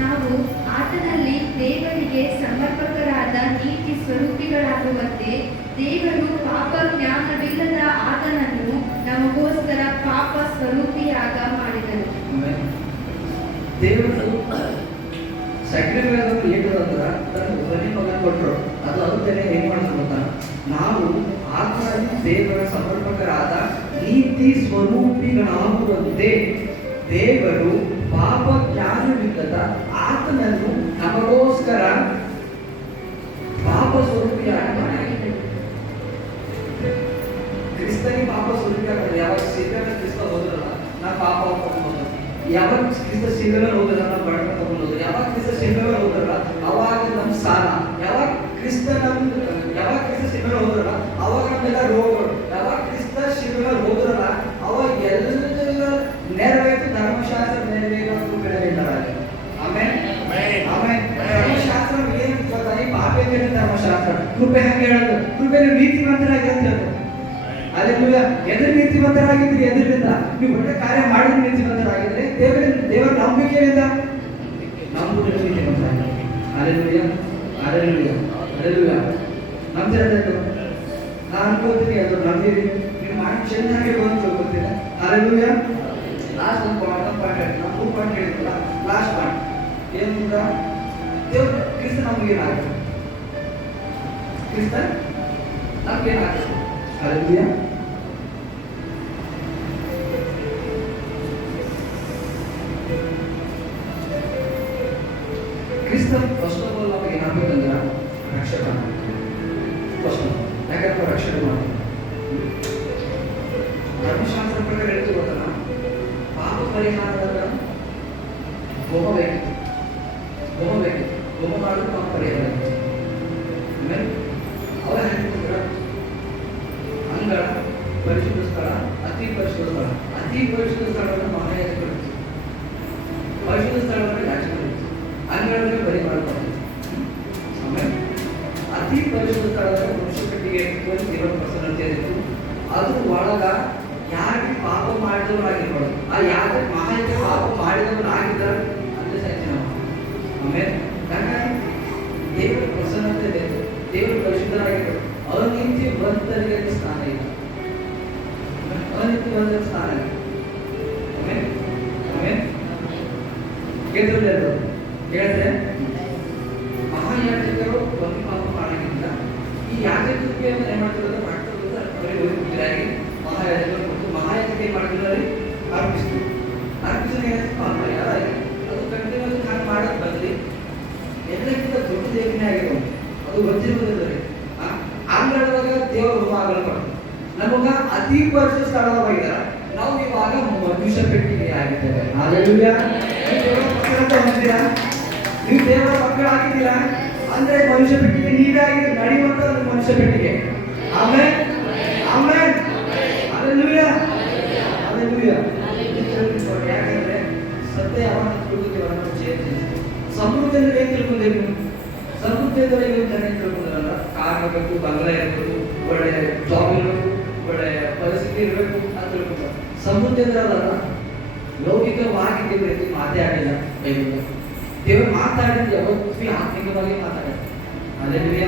ನಾವು ಆತನಲ್ಲಿ ದೇವರಿಗೆ ಸಮರ್ಪಕರಾದ ನೀತಿ ಸ್ವರೂಪಿಗಳಾಗುವಂತೆ ದೇವರು ಪಾಪ ಜ್ಞಾನವಿಲ್ಲದ ಆತನನ್ನು ನಮಗೋಸ್ಕರ ಪಾಪ ಸ್ವರೂಪಿಯಾಗ ಮಾಡಿದನು. ದೇವರು ಸಕ್ರಿಫೈಸ್ ಏನಂದ್ರೆ ತನ್ನ ಬಲಿ ಮಗ ಕೊಟ್ಟರು. ಅದು ಅಲ್ಲದೆ ಏನ್ ಮಾಡಿದ್ರು ಗೊತ್ತಾ, ನಾವು ಆತನಲ್ಲಿ ದೇವರ ಸಮರ್ಪಕರಾದ ನೀತಿ ಸ್ವರೂಪಿಗಳಾಗುವಂತೆ ದೇವರು ಪಾಪ ಜ್ಞಾನವಿಲ್ಲದ ಆತನನ್ನು ನಮಗೋಸ್ಕರ ಪಾಪ ಸ್ವರೂಪಿಯಾಗಿ ಮಾಡಿದನು. ಕ್ರಿಸ್ತನಿಗೆ ಪಾಪ ಸ್ವರೂಪಿಯಾಗಿ ಯಾವಾಗ ಸೀಕರಣ ಕ್ರಿಸ್ತ ಹೋದ್ರಲ್ಲ, ನಾ ಪಾಪ ಹೋಗ್ಬೋದು. ಯಾವಾಗ ಕ್ರಿಸ್ತ ಸಿಂಗಲ್ ಹೋದ್ರ ನಾವು ಬಣ್ಣ ತಗೊಂಡು, ಯಾವಾಗ ಕ್ರಿಸ್ತ ಸಿಂಗಲ್ ಹೋದ್ರಲ್ಲ ಅವಾಗ ನಮ್ ಸಾಲ, ಯಾವಾಗ ಕ್ರಿಸ್ತ ಸಿಂಗಲ್ ಹೋದ್ರಲ್ಲ ಅವಾಗ ನಮ್ಮೆಲ್ಲ ರೋಗಗಳು, ಯಾವಾಗ ಕ್ರಿಸ್ತ ಸಿಂಗಲ್ ಹೋದ್ರಲ್ಲ ಅವಾಗ ಎಲ್ಲ ನೆರವೇರಿತು, ಧರ್ಮಶಾಸ್ತ್ರ ನೆರವೇರಿತು ಬೆಳೆದಿದ್ದಾರೆ. ಆಮೇಲೆ ಆಮೇಲೆ ಧರ್ಮಶಾಸ್ತ್ರ ಏನು ಗೊತ್ತಾ, ಈ ಪಾಪೆ ಧರ್ಮಶಾಸ್ತ್ರ ಕೃಪೆ ಹಂಗೆ ಹೇಳೋದು, ಕೃಪೆ ನೀತಿವಂತರಾಗಿರಂತ ಹೇಳೋದು. ಅಲ್ಲೆಲ್ಲೂಯ. ಎದುರು ನೀತಿವಂತರಾಗಿದ್ರಿ, ಎದುರಿಂದ ನೀವು ಒಳ್ಳೆ ಕಾರ್ಯ ಮಾಡಿದ್ರೆ ನೀತಿವಂತರಾಗಿದ್ರೆ ದೇವರ ನಂಬಿಕೆಯಿಂದ ನಂಬುವುದು ನೀತಿವಂತರಾಗಿ. Hallelujah, hallelujah, hallelujah. ನಂಬ್ತಿರೋದು ನಾನು ಅನ್ಕೋತೀನಿ, ಅದು ನಂಬಿರಿ ನೀವು ಮಾಡಿ ಚೆನ್ನಾಗಿ ಬಂದು ಗೊತ್ತಿಲ್ಲ. ಅಲ್ಲೆಲ್ಲೂಯ. ಲಾಸ್ಟ್ ಒಂದು ಪಾಯಿಂಟ್ ನಾವು 3 ಪಾಯಿಂಟ್ ಹೇಳಿದ್ರಲ್ಲ, ಲಾಸ್ಟ್ ಪಾಯಿಂಟ್ ಏನು ದೇವ್ರ ಕ್ರಿಸ್ತ ನಮ್ಗೇನಾಗುತ್ತೆ, ಕ್ರಿಸ್ತ ನಮ್ಗೇನಾಗುತ್ತೆ. ಅಲ್ಲೆಲ್ಲೂಯ. ಕ್ರಿಸ್ತ ಫಸ್ಟ್ ಆಫ್ ಆಲ್ ನಮಗೆ ಏನಾಗಬೇಕಂದ್ರೆ ರಕ್ಷಕ. ಫಸ್ಟ್ ಯಾಕಂದ್ರೆ ರಕ್ಷಣೆ ಮಾಡಿ ಧರ್ಮಶಾಸ್ತ್ರ ಪ್ರಕಾರ ಹೇಳ್ತು ಗೊತ್ತಲ್ಲ, ಪಾಪ ಪರಿಹಾರದ ಹೋಮ ಬೇಕಿತ್ತು, ಹೋಮ ಮಾಡೋದು ಪಾಪ ಪರಿಹಾರ. ಆಮೇಲೆ ಅವರ ಹೇಳ್ತಿದ್ರ ಅಂಗಳ, ಪರಿಶುದ್ಧ ಸ್ಥಳ, ಅತಿ ಪರಿಶುದ್ಧ ಸ್ಥಳ. ಅತಿ ಪರಿಶುದ್ಧ ಸ್ಥಳವನ್ನು ಮಹಾಯಾಜಕರು, ಪರಿಶುದ್ಧ ಸ್ಥಳವನ್ನು ಯಾಜಕರು, ಅಂಗಳದಲ್ಲಿ ಬರಿ ಮಾಡಬಾರ್ದು. ಆಮೇಲೆ ಅತಿ ಪರಿಶುದ್ಧ ಸ್ಥಳದಲ್ಲಿ ಮನುಷ್ಯ ಕಟ್ಟಿಗೆ ದೇವರ ಪ್ರಸನ್ನತೆ ಇತ್ತು. ಅದು ಒಳಗ ಯಾರಿಗೆ ಪಾಪ ಮಾಡಿದವರಾಗಿರ್ಬಾರ್ದು, ಆ ಯಾರು ಮಹಾಯಾಜಕ ಪಾಪ ಮಾಡಿದವರಾಗಿದ್ದಾರೆ ಅಲ್ಲೇ ಸಾಯ್ತೀವಿ ನಾವು. ಆಮೇಲೆ ಹಾಗಾಗಿ ದೇವರ ಪ್ರಸನ್ನತೆ ಬೇಕು, ದೇವರು ಪರಿಶುದ್ಧರಾಗಿರ್ಬೇಕು. ಅನೀತಿವಂತರಿಗೆ ಸ್ಥಾನ ಇಲ್ಲ, ಅನೀತಿವಂತರ ಸ್ಥಾನ ಇಲ್ಲ. ಆಮೇಲೆ ಆಮೇಲೆ ಹೇಳಿದ್ರೆ ಮಹಾಯಾಜಕರು ಒಂದು ಪಾಪ ಮಾಡೋಕ್ಕಿಂತ ಈ ಯಾಜಕರಿಗೆ ಏನ್ ಮಾಡ್ತಿರೋದು ಮಾಡ್ತಿರೋದು ಮಹಾಯಾಜಕರು ಮತ್ತು ಮಹಾಯಾಜಕ ಏನ್ ಮಾಡ್ತಿದ್ದಾರೆ, ಅರ್ಪಿಸ್ತು ಪಾಪ ಯಾರಾಗಿ ಅದು ಕಂಟಿನ್ಯೂಸ್ ಹಾಗೆ ಮಾಡೋದು ಬದಲಿ ಎಲ್ಲಕ್ಕಿಂತ ದೊಡ್ಡ ದೇವನೇ ಆಗಿರೋದು ಅದು ಗೊತ್ತಿರೋದಿಲ್ಲ. ಅಂಗಳದಾಗ ದೇವರ ಹೋಮ ಆಗಲ್ಬಾರ್ದು. ನಮಗ ಅತಿ ಪರಿಶುದ್ಧ ಸ್ಥಳವಾಗಿದ್ದಾರೆ, ನಾವು ಇವಾಗ ಮನುಷ್ಯ ಪೆಟ್ಟಿಗೆ ಆಗಿದ್ದೇವೆ. ಅಲ್ಲೆಲ್ಲೂಯ. ನೀವು ದೇವರ ಮಕ್ಕಳಾಗಿದ್ದೀರಾ ಅಂದ್ರೆ ಮನುಷ್ಯ ಪೆಟ್ಟಿಗೆ ನೀವೇ ಆಗಿದೆ, ನಡೆಯುವಂತ ಒಂದು ಮನುಷ್ಯ ಪೆಟ್ಟಿಗೆ. ಆಮೇಲೆ ಆಮೇಲೆ ಅಲ್ಲೆಲ್ಲೂಯ, ಅಲ್ಲೆಲ್ಲೂಯ. ಯಾಕಂದ್ರೆ ಸತ್ಯ ಯಾವಾಗ ತಿಳ್ಕೊತೀವಿ, ಸಮೃದ್ಧಿ ಅಂದ್ರೆ ಏನ್ ತಿಳ್ಕೊಂಡೇವಿ, ಸಮೃದ್ಧಿ ಅಂದ್ರೆ ಏನು ಜನ ತಿಳ್ಕೊಂಡ್ರಲ್ಲ, ಕಾರ್ ಇರಬೇಕು, ಬಂಗ್ಲೆ ಇರಬೇಕು, ಒಳ್ಳೆ ಜಾಬ್ ಇರಬೇಕು, ಒಳ್ಳೆ ಪರಿಸ್ಥಿತಿ ಇರಬೇಕು ಅಂತ ತಿಳ್ಕೊಂಡ್ರೆ. ಸಮೃದ್ಧಿ ಅಂದ್ರೆ ಅದಲ್ಲ, ಲೌಕಿಕವಾಗಿ ದೇವರ ರೀತಿ ಮಾತೇ ಆಡಿಲ್ಲ ಬೈಬಲ್. ದೇವರು ಮಾತಾಡಿದ್ದು ಯಾವತ್ತೂ ಆತ್ಮಿಕವಾಗಿ ಮಾತಾಡಿದ. Alleluia,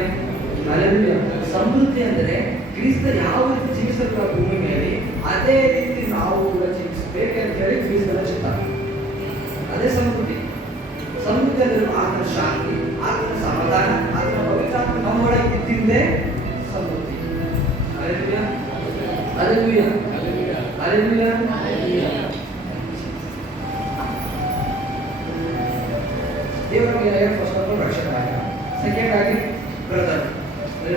alleluia. ಸಮೃದ್ಧಿ ಅಂದ್ರೆ ಕ್ರಿಸ್ತ ಯಾವ ರೀತಿ ಜೀವಿಸಬೇಕು ಭೂಮಿ ಮೇಲೆ ಅದೇ ರೀತಿ ನಾವು ಕೂಡ ಜೀವಿಸಬೇಕಂತ ಹೇಳಿ ಕ್ರಿಸ್ತನ ಚಿತ್ತ. ಅದೇ ಸಮೃದ್ಧಿ. ಸಮೃದ್ಧಿ ಅಂದ್ರೆ ಆತನ ಶಾಂತಿ, ಆತನ ಸಮಾಧಾನ, ಆತನ ಪವಿತ್ರಾತ್ಮ ನಮ್ಮೊಳಗೆ ಇದ್ದಿಂದೇ ಸಮೃದ್ಧಿ. Hallelujah, hallelujah, hallelujah. ದೇವರ ಮೇಲೆ ಫಸ್ಟ್ ಆಫ್ ಆಲ್ ರಕ್ಷಕ ಆಗ, ಸೆಕೆಂಡ್ ಆಗಿ ಬ್ರದರ್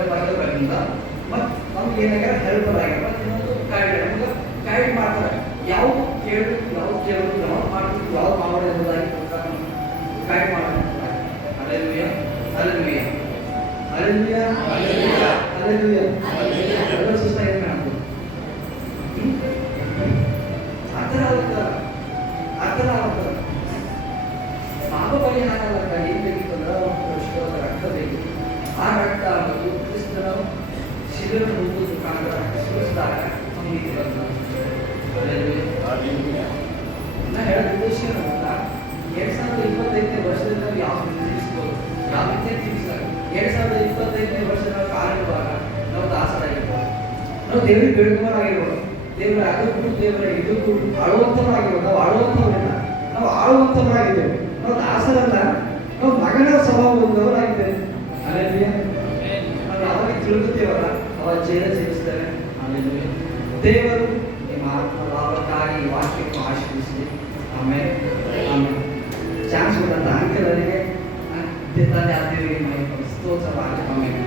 ಬರೋದ್ರಿಂದ ಮತ್ತು ನಮ್ಗೆ ಏನಾಗ್ಯಾರ ಹೆಲ್ಪರ್ ಆಗ್ಯಾರ, ಮತ್ತು ಇನ್ನೊಂದು ಗೈಡ್, ನಮ್ಗೆ ಗೈಡ್ ಮಾಡ್ತಾರೆ. ಯಾವ್ದು ಕೇಳಬೇಕು, ಯಾವ್ದು ಕೇಳಬೇಕು, ಯಾವ್ದು ಮಾಡಬೇಕು, ಯಾವ್ದು ಮಾಡೋದು ಎಂಬುದಾಗಿ ಗೈಡ್ ಮಾಡ್ತಾರೆ. Alleluia, hallelujah, hallelujah, hallelujah, alleluia. ಎಲ್ಲ ಸುಸ್ತಾಗಿ ಮಾಡ್ಬೋದು. ಆ ಥರ ಆಗುತ್ತಲ್ಲ, ಆ ಥರ ಆಗುತ್ತಲ್ಲ. ಪಾಪ ಪರಿಹಾರ ಏನ್ ಬೇಕಿತ್ತು ಅಂದ್ರೆ ಪರಿಶುದ್ಧವಾದ ರಕ್ತ ಬೇಕಿತ್ತು. ಆ ರಕ್ತ ಮತ್ತು ಕ್ರಿಸ್ತನ ಶಿಬಿರ ಮುಖಾಂತರ ಸುರಿಸಿದಾಗ ನಮಗೆ ಹೇಳೋದು ಉದ್ದೇಶ ಏನಂತ 2025 ವರ್ಷದ 2025ನೇ ವರ್ಷ ನಾವು ಕಾಲಿಡುವಾಗ ನಾವು ದಾಸರಾಗಿರ್ಬೋದು, ನಾವು ದೇವರಿಗೆ ಬೇಡುವವರಾಗಿರ್ಬೋದು, ದೇವರ ಅದಕ್ಕೂ ದೇವರ ಇದಕ್ಕೂ ಆಳುವಂಥವರಾಗಿರ್ಬೋದು. ನಾವು ಆಳುವಂಥವರಿಲ್ಲ, ನಾವು ಆಳುವಂಥವರಾಗಿದ್ದೇವೆ. ನಾವು ದಾಸರಲ್ಲ, ನಾವು ಮಗನ ಸ್ವಭಾವ ಹೊಂದವರಾಗಿದ್ದೇವೆ. ಅಲ್ಲೆಲ್ಲೂಯ್ಯ. ನಾವು ಯಾವಾಗ ತಿಳುಗುತ್ತೇವಲ್ಲ ಅವಾಗ ಜಯ ಜಯಿಸ್ತೇವೆ. ಅಲ್ಲೆಲ್ಲೂಯ್ಯ. ದೇವರು ನಿಮ್ಮ ಆತ್ಮಭಾವಕ್ಕಾಗಿ ಈ ವಾಕ್ಯವನ್ನು ಆಶೀರ್ವಿಸಲಿ. ಆಮೇಲೆ ಚಾನ್ಸ್ ಕೊಟ್ಟಂತ ಅಂಕಲರಿಗೆ ತಂದೆ ಆದ್ಮೇಲೆ ಸ್ತೋತ್ರವಾಗಿ ಆಮೇಲೆ